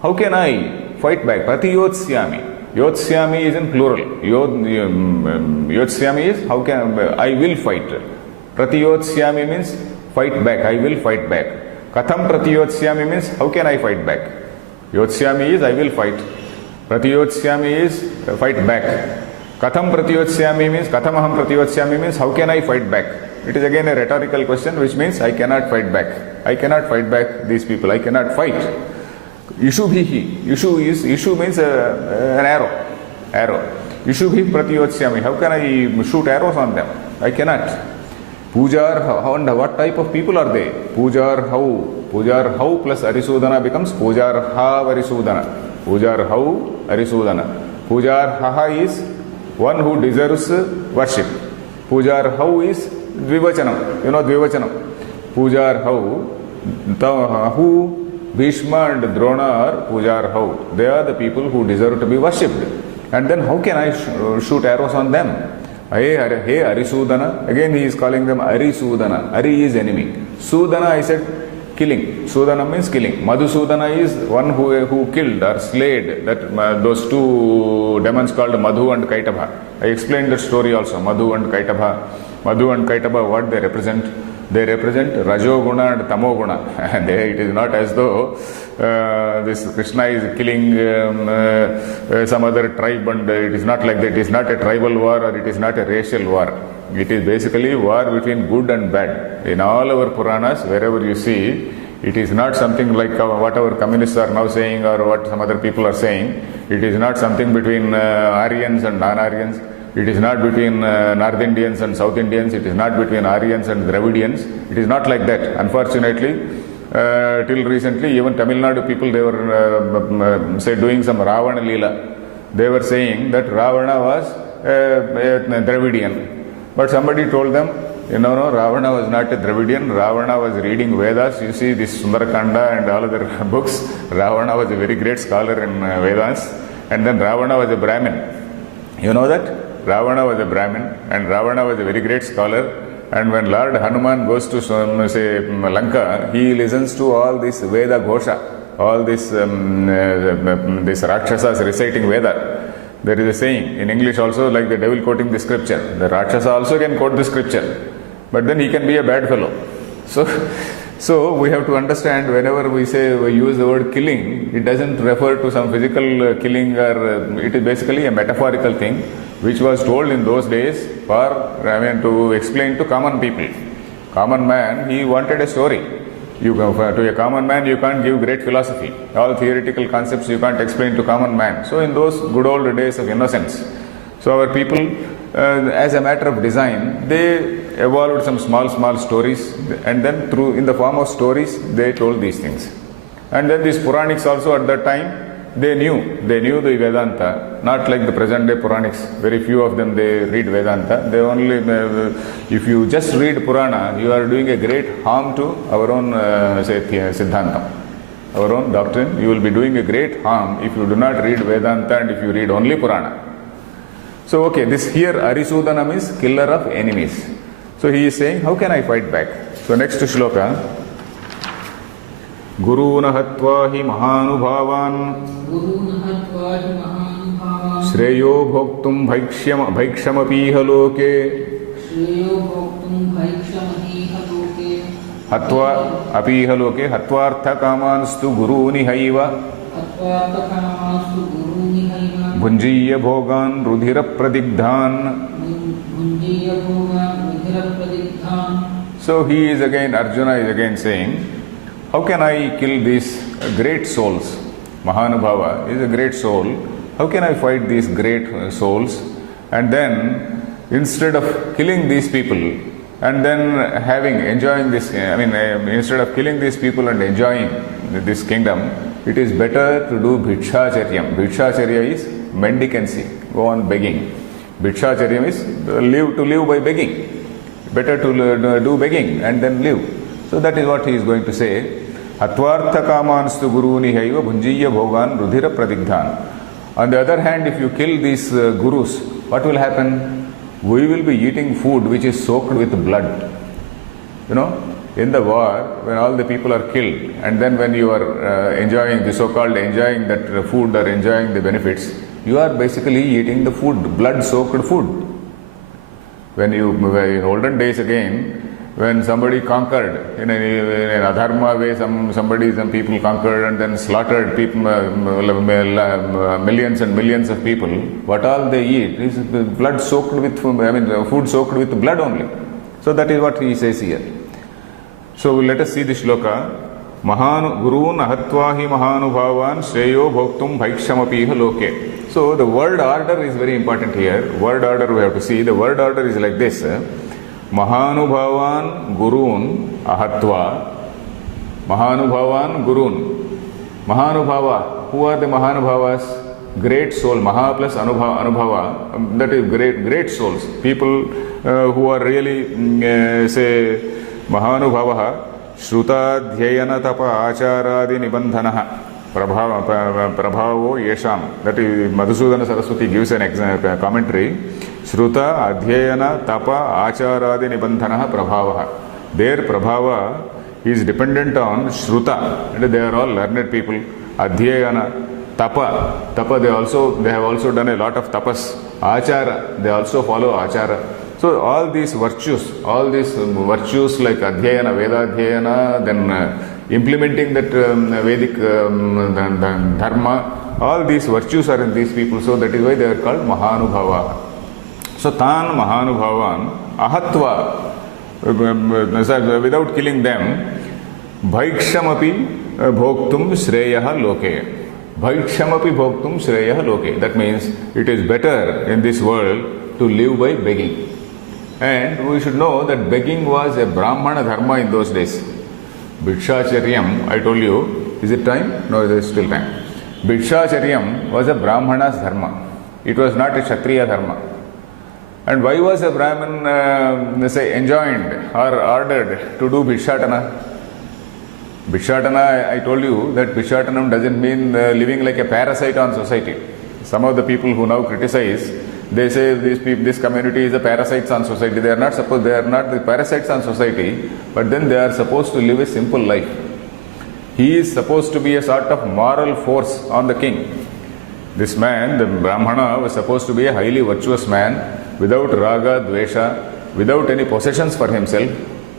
How can I fight back? Pratiyotsyami. Yotsyami is in plural. Yotsyami is how can I will fight. Pratiyotsyami means fight back. I will fight back. Katham Pratiyotsyami means how can I fight back? Yotsyami is I will fight. Pratiyotsyami is fight back. Katham Pratiyotsyami means Kathamaham Pratiyotsyami means how can I fight back? It is again a rhetorical question which means I cannot fight back. I cannot fight back these people. I cannot fight. Ishubhihi. Ishu means an arrow. Ishubhi Pratiyotsyami. How can I shoot arrows on them? I cannot. Pujar, and what type of people are they? Pujar how plus Arisudana becomes Pujar ha Arisudana. Pujar how Arisudana. Pujar ha is one who deserves worship. Pujar how is Dvivachanam. You know Dvivachanam. Pujar how. Who Bhishma and Drona are Pujar how. They are the people who deserve to be worshipped. And then how can I shoot arrows on them? Hey Arisudana. Again he is calling them Arisudana. Ari is enemy. Sudana I said killing. Sudana means killing. Madhusudana is one who killed or slayed those two demons called Madhu and Kaitaba. I explained that story also. Madhu and Kaitaba. Madhu and Kaitaba, what they represent? They represent Rajoguna and Tamoguna. And it is not as though this Krishna is killing some other tribe, and it is not like that. It is not a tribal war, or it is not a racial war. It is basically war between good and bad. In all our Puranas, wherever you see, it is not something like what our communists are now saying or what some other people are saying. It is not something between Aryans and non-Aryans. It is not between North Indians and South Indians. It is not between Aryans and Dravidians. It is not like that. Unfortunately, till recently, even Tamil Nadu people, they were say doing some Ravana Leela. They were saying that Ravana was a Dravidian. But somebody told them, no, Ravana was not a Dravidian. Ravana was reading Vedas. You see this Sundarakanda and all other books. Ravana was a very great scholar in Vedas. And then Ravana was a Brahmin. You know that? Ravana was a Brahmin and Ravana was a very great scholar. And when Lord Hanuman goes to, say, Lanka, he listens to all this Veda Ghosha, all this Rakshasas reciting Veda. There is a saying in English also, like the devil quoting the scripture. The Rakshasa also can quote the scripture, but then he can be a bad fellow. So we have to understand, whenever we use the word killing, it doesn't refer to some physical killing, or it is basically a metaphorical thing which was told in those days to explain to common people. Common man, he wanted a story. To a common man, you can't give great philosophy. All theoretical concepts you can't explain to common man. So in those good old days of innocence, so our people, as a matter of design, they evolved some small stories, and then in the form of stories, they told these things. And then these Puranics also at that time, they knew the Vedanta, not like the present day Puranics. Very few of them, they read Vedanta. They only, if you just read Purana, you are doing a great harm to our own Siddhantam, our own doctrine. You will be doing a great harm if you do not read Vedanta and if you read only Purana. So this here Arisudanam is killer of enemies. So he is saying, how can I fight back? So next shloka. Guruna hatva hi mahanubhavan Shreyo bhoktum bhaikshamapīha loke Hatva apīha loke Hatvartha kamanstu guruni haiva Bhunjiya bhogan rudhira pradigdhan. So he is again, Arjuna is again saying, how can I kill these great souls? Mahanubhava is a great soul. How can I fight these great souls? And then, instead of killing these people and then enjoying this, instead of killing these people and enjoying this kingdom, it is better to do bhikshacharyam. Bhikshacharya is mendicancy, go on begging. Bhikshacharyam is to live by begging. Better to do begging and then live. So that is what he is going to say. Hatvartha kamanstu guruni haiva bhunjiya bhogan rudhira pradigdhan. On the other hand, if you kill these gurus, what will happen? We will be eating food which is soaked with blood. In the war, when all the people are killed, and then when you are enjoying the so-called enjoying that food or enjoying the benefits, you are basically eating the food, blood-soaked food. In olden days again, when somebody conquered in an adharma way, some people conquered and then slaughtered people, millions and millions of people, what all they eat is blood soaked with, food soaked with blood only. So that is what he says here. So let us see the shloka. Gurun ahatva hi mahanubhavan shreyo bhoktum bhaikshamapīha loke. So the word order is very important here. Word order we have to see. The word order is like this. Mahanubhavan Gurun Ahatva. Mahanubhavan Gurun. Mahanubhava. Who are the Mahanubhavas? Great soul. Maha plus Anubhava. That is great souls. People who are really, Mahanubhavaha. Shruta Dhyayana Tapa Acharadi Nibandhanaha. Prabhavo Yesham. That is Madhusudana Saraswati gives an commentary. Shruta Adhyayana Tapa Acharadi Nibandhanaha Prabhavaha. Their Prabhava is dependent on Shruta, and they are all learned people. Adhyayana, Tapa, they have also done a lot of tapas. Achara, they also follow Achara. So all these virtues like Adhyayana, Vedadhyayana, then implementing that Vedic Dharma, all these virtues are in these people. So that is why they are called Mahanubhava. So Tan Mahanubhavan Ahatva, without killing them, Bhaikshamapi Bhoktum Shreyaha Loke. Bhaikshamapi Bhoktum Shreyaha Loke. That means it is better in this world to live by begging. And we should know that begging was a Brahmana dharma in those days. Bhikshacharyam, I told you, is it time? No, there is still time. Bhikshacharyam was a Brahmana's dharma. It was not a Kshatriya dharma. And why was a Brahmin, enjoined or ordered to do Bhikshatana? Bhikshatana, I told you that Bhikshatanam doesn't mean living like a parasite on society. Some of the people who now criticize, they say this community is a parasites on society. They are not the parasites on society, but then they are supposed to live a simple life. He is supposed to be a sort of moral force on the king. This man, the Brahmana, was supposed to be a highly virtuous man, without raga, dvesha, without any possessions for himself.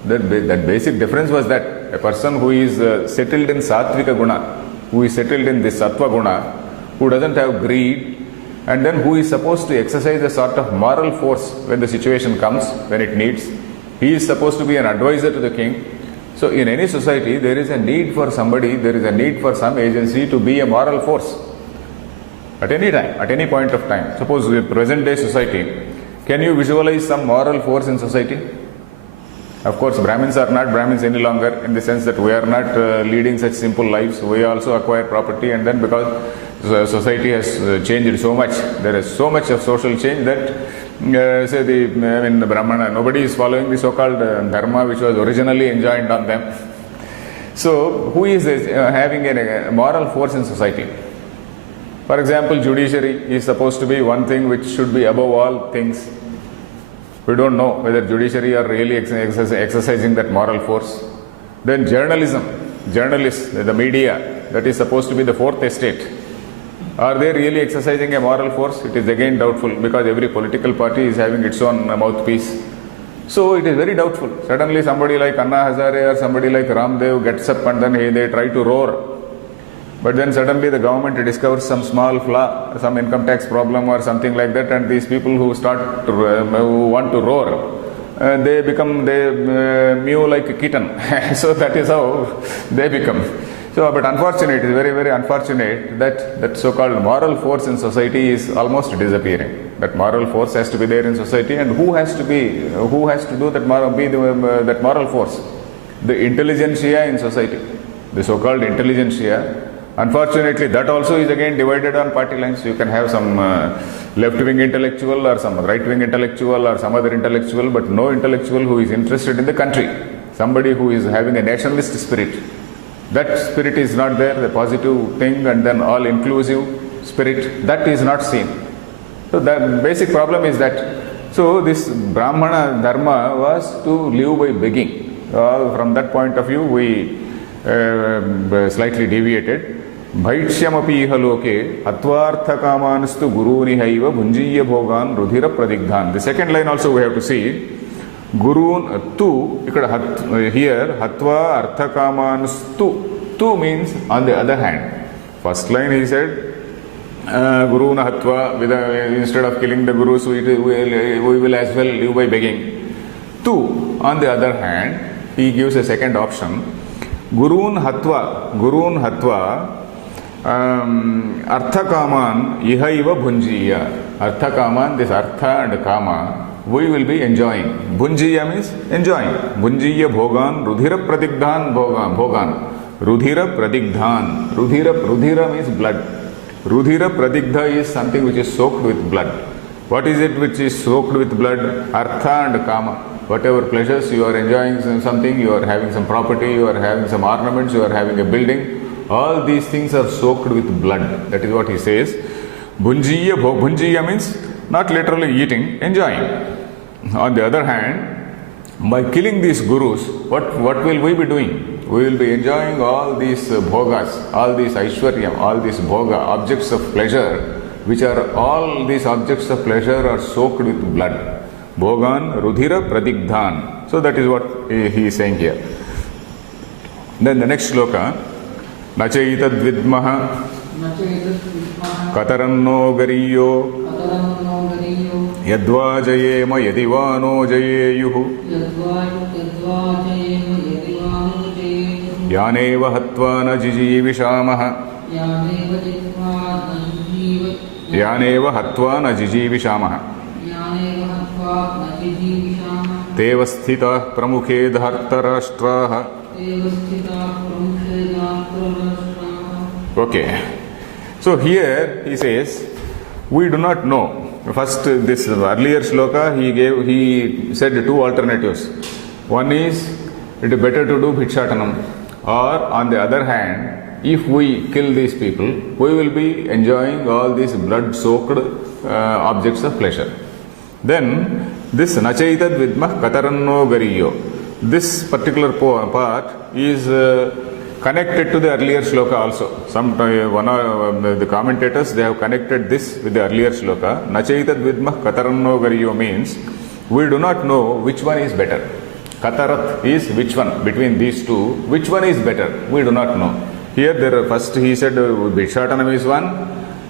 That basic difference was that a person who is settled in Sattvika Guna, who is settled in this Sattva Guna, who doesn't have greed, and then who is supposed to exercise a sort of moral force when the situation comes, when it needs. He is supposed to be an advisor to the king. So in any society, there is a need for somebody, there is a need for some agency to be a moral force. At any time, at any point of time. Suppose the present day society, can you visualize some moral force in society? Of course, Brahmins are not Brahmins any longer, in the sense that we are not leading such simple lives. We also acquire property, and then because society has changed so much, there is so much of social change that the Brahmana, nobody is following the so-called dharma which was originally enjoined on them. So who is having a moral force in society? For example, judiciary is supposed to be one thing which should be above all things. We don't know whether judiciary are really exercising that moral force. Then journalists, the media, that is supposed to be the fourth estate. Are they really exercising a moral force? It is again doubtful, because every political party is having its own mouthpiece. So it is very doubtful. Suddenly somebody like Anna Hazare or somebody like Ramdev gets up and then they try to roar. But then suddenly the government discovers some small flaw, some income tax problem or something like that, and these people who who want to roar, they mew like a kitten. So that is how they become. So, but unfortunate, it is very, very unfortunate that so-called moral force in society is almost disappearing. That moral force has to be there in society, and who has to do that moral force? The intelligentsia in society, the so-called intelligentsia. Unfortunately, that also is again divided on party lines. You can have some left-wing intellectual or some right-wing intellectual or some other intellectual, but no intellectual who is interested in the country. Somebody who is having a nationalist spirit. That spirit is not there, the positive thing and then all-inclusive spirit, that is not seen. So the basic problem is that. So this Brahmana dharma was to live by begging. From that point of view, we slightly deviated. Bhaikshamapi iha loke atvartha kamanastu gurunihaiva bhunjiya bhogan rudhira pradigdhan. The second line also we have to see. Gurun tu, here hatva arthakamanustu. Tu means on the other hand. First line he said Guruna hatva, instead of killing the gurus we will as well live by begging. Tu, on the other hand, he gives a second option. Gurun hatva arthakaman ihaiva bhunjiya. Arthakaman, this artha and kama, we will be enjoying. Bhunjiya means enjoying. Bhunjiya bhogan, rudhira pradigdhan bhogan. Rudhira pradigdhan. Rudhira means blood. Rudhira pradigdha is something which is soaked with blood. What is it which is soaked with blood? Artha and kama. Whatever pleasures you are enjoying something, you are having some property, you are having some ornaments, you are having a building. All these things are soaked with blood. That is what he says. Bhunjiya means not literally eating, enjoying. On the other hand, by killing these gurus, what will we be doing? We will be enjoying all these bhogas, all these aishwaryam, all these bhoga, objects of pleasure, which are all these objects of pleasure are soaked with blood. Bhogan Rudhira Pradigdhan. So that is what he is saying here. Then the next sloka, Nachaitad Vidmaha Kataranno Gariyo Yadva Jayema Yadivano Jayeyuhu Yaneva Hatvana Jijivishamaha Yaneva Hatvana Jijivishamaha Tevasthita Pramukhe Dhartarashtraha. Okay. So here he says, we do not know. First, this earlier shloka, he said two alternatives. One is, it is better to do bhikshatanam. Or on the other hand, if we kill these people, we will be enjoying all these blood-soaked objects of pleasure. Then, this Nachaitad Vidmah Kataranno Gariyo. This particular part is connected to the earlier shloka also. One of the commentators, they have connected this with the earlier shloka. Nachaitad Vidmah Kataranno Gariyo means, we do not know which one is better. Katarat is which one between these two, which one is better, we do not know. Here, first he said Bhikshatanam is one,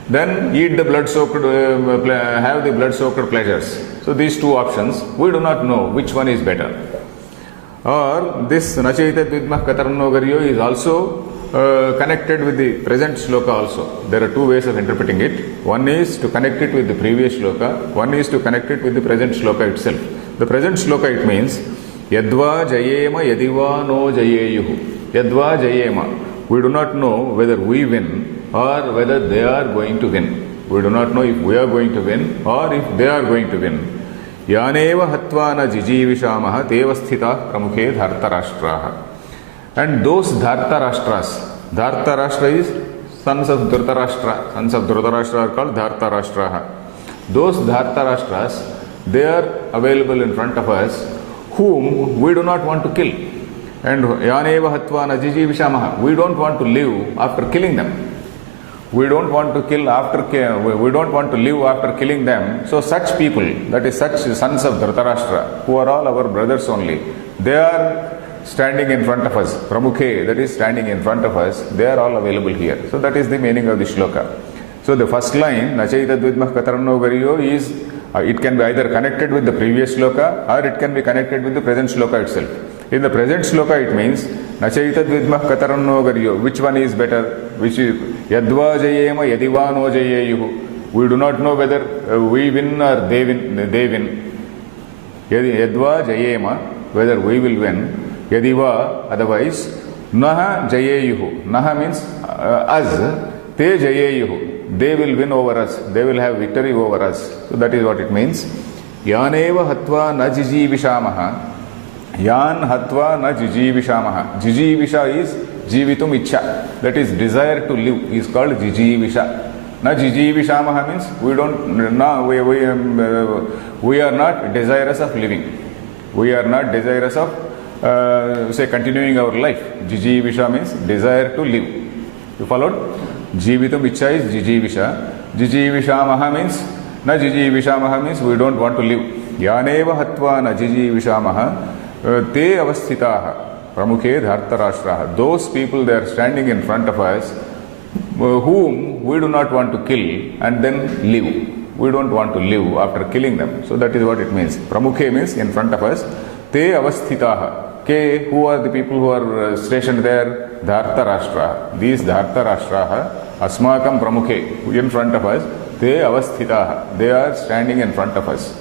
then eat the blood-soaked, have the blood-soaked pleasures. So these two options, we do not know which one is better. Or this Nachaitad Vidmah Kataranno Gariyo is also connected with the present shloka also. There are two ways of interpreting it. One is to connect it with the previous shloka, one is to connect it with the present shloka itself. The present shloka, it means Yadva Jayema Yadiva no Jayeyuhu. Yadva Jayema. We do not know whether we win or whether they are going to win. We do not know if we are going to win or if they are going to win. Yaneva Hatvana Jijivishamaha Tevasthita Pramukhe Dhartarashtraha. And those Dhartarashtras, Dhartarashtra is sons of Dhritarashtra. Sons of Dhritarashtra are called Dhartarashtraha. Those Dhartarashtras, they are available in front of us, whom we do not want to kill. And Yaneva Hatvana Jijivishamaha. We don't want to live after killing them. We don't want to live after killing them. So such people, that is such sons of Dhritarashtra, who are all our brothers only, they are standing in front of us. Pramukhe, that is standing in front of us, they are all available here. So that is the meaning of the shloka. So the first line, Nachaitad Vidmah Kataranno Gariyo, is it can be either connected with the previous shloka or it can be connected with the present shloka itself. In the present shloka, it means Nachaitad Vidmah Kataranno Gariyo. Which one is better? Which is Yadva Jayema Yadivano Jayeyuhu. We do not know whether we win or they win. Yadva Jayema, whether we will win. Yadiva, otherwise. Naha Jayeyuhu. Naha means us. Te Jayeyuhu. They will win over us. They will have victory over us. So that is what it means. Yaneva Hatva na Jijivishamaha. Yan Hatva na Jijivishamaha. Jijivisha is Jivitum Ichha. That is desire to live is called Jijivisha. Na Jijivishamaha means we are not desirous of living. We are not desirous of continuing our life. Jijivisha means desire to live. You followed? Jivitum Ichha is Jijivisha. Jijivishamaha means na Jijivishamaha means we don't want to live. Yaneva Hatva na Jijivishamaha. Te avasthitaha pramukhe dhartarashtraha. Those people, they are standing in front of us, whom we do not want to kill and then live. We don't want to live after killing them. So that is what it means. Pramukhe means in front of us. Te avasthitaha. Ke, who are the people who are stationed there? Dhartarashtraha. These Dhartarashtraha, asmakam pramukhe, in front of us. Te avasthitaha. They are standing in front of us.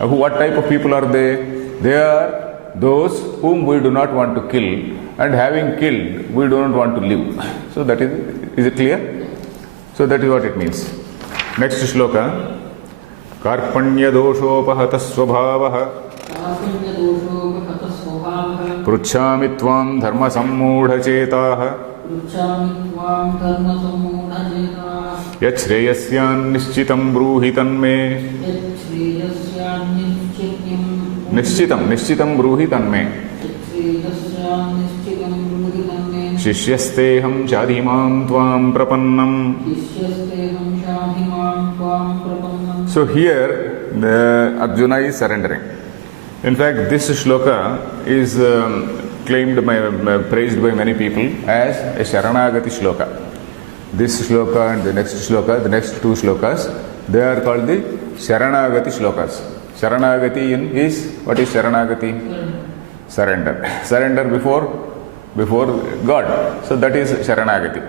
What type of people are they? They are those whom we do not want to kill, and having killed, we do not want to live. So that is it clear? So that is what it means. Next shloka. Karpanya doshopahata svabhavaha pruchhami tvam dharma sammudha chetaha yat shreyasyan nishchitam bruhi tanme. Nishchitam bruhi tanme. Shishyasteham chadhimam tvam prapannam. So here Arjuna is surrendering. In fact, this shloka is praised by many people as a Sharanagati shloka. This shloka and the next shloka, the next two shlokas, they are called the Sharanagati shlokas. Sharanagati is, what is Sharanagati? Surrender. Surrender before God. So that is Sharanagati.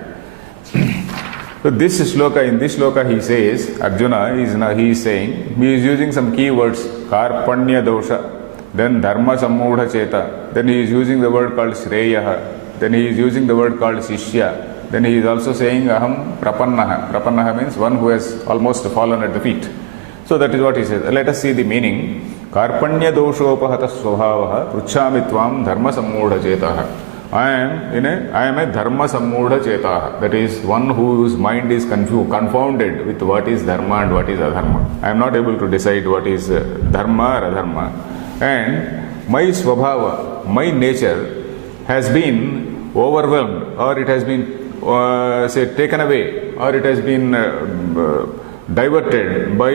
So this shloka, in this shloka he says, Arjuna he is saying, he is using some key words, Karpanya dosha, then Dharma Sammudha Cheta, then he is using the word called Shreyaha, then he is using the word called Shishya, then he is also saying Aham Prapannaha. Prapannaha means one who has almost fallen at the feet. So that is what he says. Let us see the meaning. Karpanya doshopahata svabhavaha pruchhami tvam dharma sammudha chetaha. I am a dharma sammudha chetaha. That is one whose mind is confounded with what is dharma and what is adharma. I am not able to decide what is dharma or adharma. And my svabhava, my nature has been overwhelmed, or it has been taken away, or it has been diverted by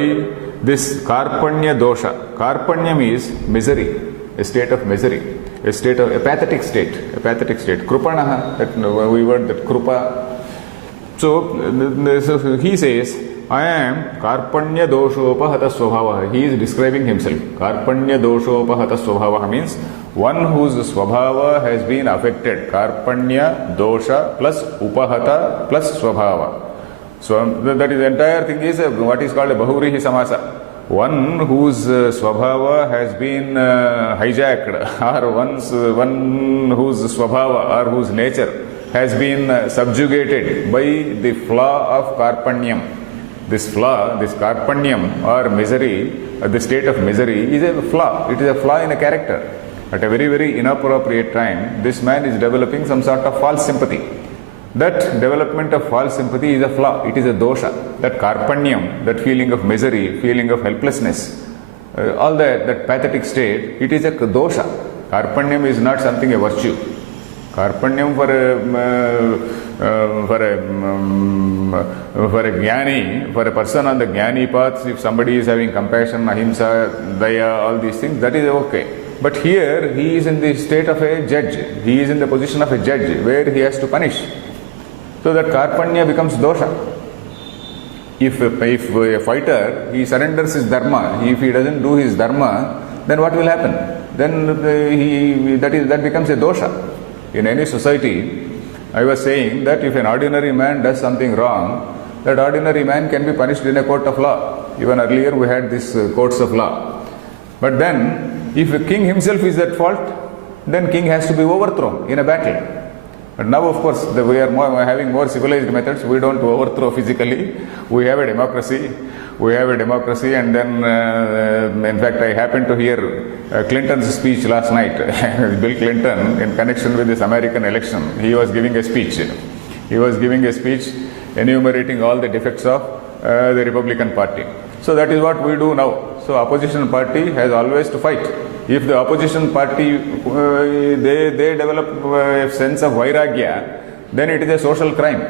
this karpanya dosha. Karpanyam is misery, a state of misery, a state of a pathetic state. Krupanaha, that we word that krupa. So he says, I am karpanya doshopahata svabhavaha. He is describing himself. Karpanya doshopahata svabhavaha means one whose svabhava has been affected. Karpanya dosha plus upahata plus svabhava. So that is the entire thing is what is called a bahurihi samasa. One whose svabhava has been hijacked, or one whose svabhava or whose nature has been subjugated by the flaw of karpanyam. This flaw, this karpanyam or misery, the state of misery is a flaw. It is a flaw in a character. At a very, very inappropriate time, this man is developing some sort of false sympathy. That development of false sympathy is a flaw. It is a dosha. That karpanyam, that feeling of misery, feeling of helplessness, all that pathetic state, it is a dosha. Karpanyam is not something a virtue. Karpanyam for a jnani, for a person on the jnani path, if somebody is having compassion, ahimsa, daya, all these things, that is okay. But here he is in the state of a judge. He is in the position of a judge where he has to punish. So that karpanya becomes dosha. If a fighter, he surrenders his dharma, if he doesn't do his dharma, then what will happen? Then that becomes a dosha. In any society, I was saying that if an ordinary man does something wrong, that ordinary man can be punished in a court of law. Even earlier we had these courts of law. But then, if the king himself is at fault, then king has to be overthrown in a battle. But now, of course, we are having more civilized methods. We don't overthrow physically. We have a democracy. And then, in fact, I happened to hear Clinton's speech last night. Bill Clinton, in connection with this American election, he was giving a speech. Enumerating all the defects of the Republican Party. So that is what we do now. So opposition party has always to fight. If the opposition party, they develop a sense of vairagya, then it is a social crime.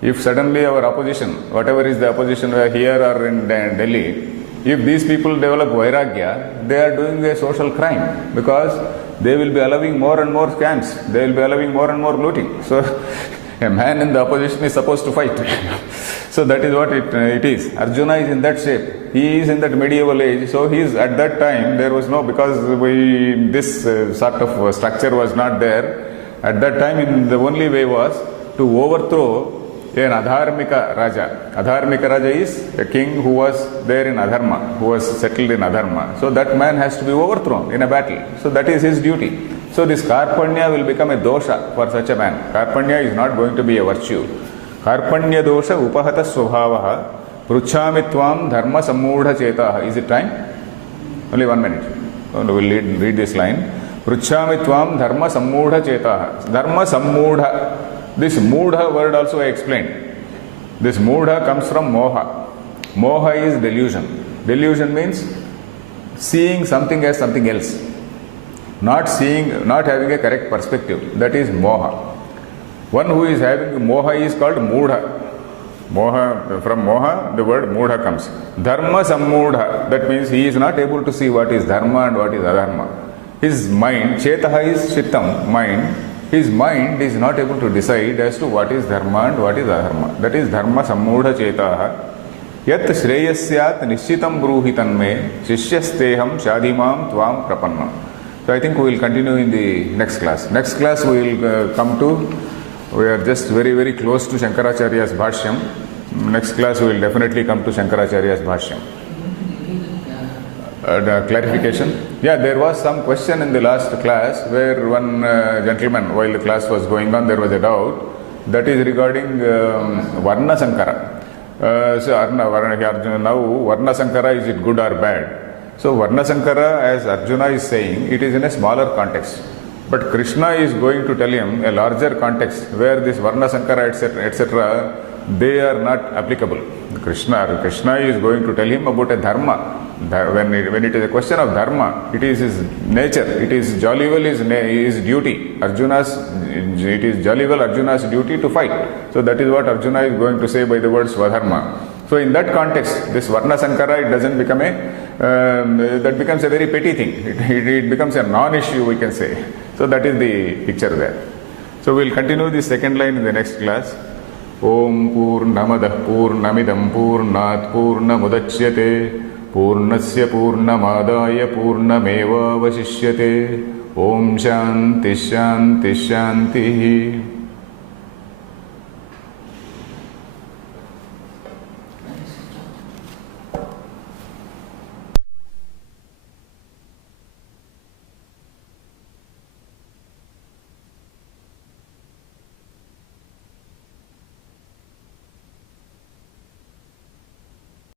If suddenly our opposition, whatever is the opposition here or in Delhi, if these people develop vairagya, they are doing a social crime, because they will be allowing more and more scams, they will be allowing more and more looting. So a man in the opposition is supposed to fight. So that is what it is. Arjuna is in that shape. He is in that medieval age. So he is at that time, there was no, because this sort of structure was not there. At that time, the only way was to overthrow an Adharmika Raja. Adharmika Raja is a king who was there in Adharma, who was settled in Adharma. So that man has to be overthrown in a battle. So that is his duty. So this Karpanya will become a dosha for such a man. Karpanya is not going to be a virtue. Karpanya dosha upahata svabhavaha pruchhami tvam dharma sammudha chetaha. Is it time? Only 1 minute. We will read this line. Pruchhami tvam dharma sammudha chetaha. Dharma sammudha. This mudha word also I explained. This mudha comes from moha. Moha is delusion. Delusion means seeing something as something else. Not having a correct perspective. That is moha. One who is having moha is called mudha. Moha, from moha, the word mudha comes. Dharma sammudha, that means he is not able to see what is dharma and what is adharma. His mind, chetaha is chittam, mind, his mind is not able to decide as to what is dharma and what is adharma. That is dharma sammudha chetaha. Yat shreyasyat nischitam bruhi tanme shishyasteham shadimam tvam prapanna. So I think we will continue in the next class. Next class we will come to, we are just very, very close to Shankaracharya's Bhashyam. Next class we will definitely come to Shankaracharya's Bhashyam. Clarification? Yeah, there was some question in the last class where one gentleman, while the class was going on, there was a doubt. That is regarding Varna Sankara. So Arjuna, now Varna Sankara, is it good or bad? So Varna Sankara, as Arjuna is saying, it is in a smaller context. But Krishna is going to tell him a larger context where this Varna Sankara, etc., they are not applicable. Krishna is going to tell him about a dharma. When it is a question of dharma, it is his nature, it is jolly well his duty. It is jolly well Arjuna's duty to fight. So that is what Arjuna is going to say by the word Swadharma. So in that context, this Varna Sankara, it doesn't become that becomes a very petty thing. It becomes a non-issue, we can say. So that is the picture there. So we will continue the second line in the next class. Om Purnamadah Purnamidam Purnat Purnamudachyate Purnasya Purnamadaya Purnameva Vasishyate. Om Shanti Shanti Shanti.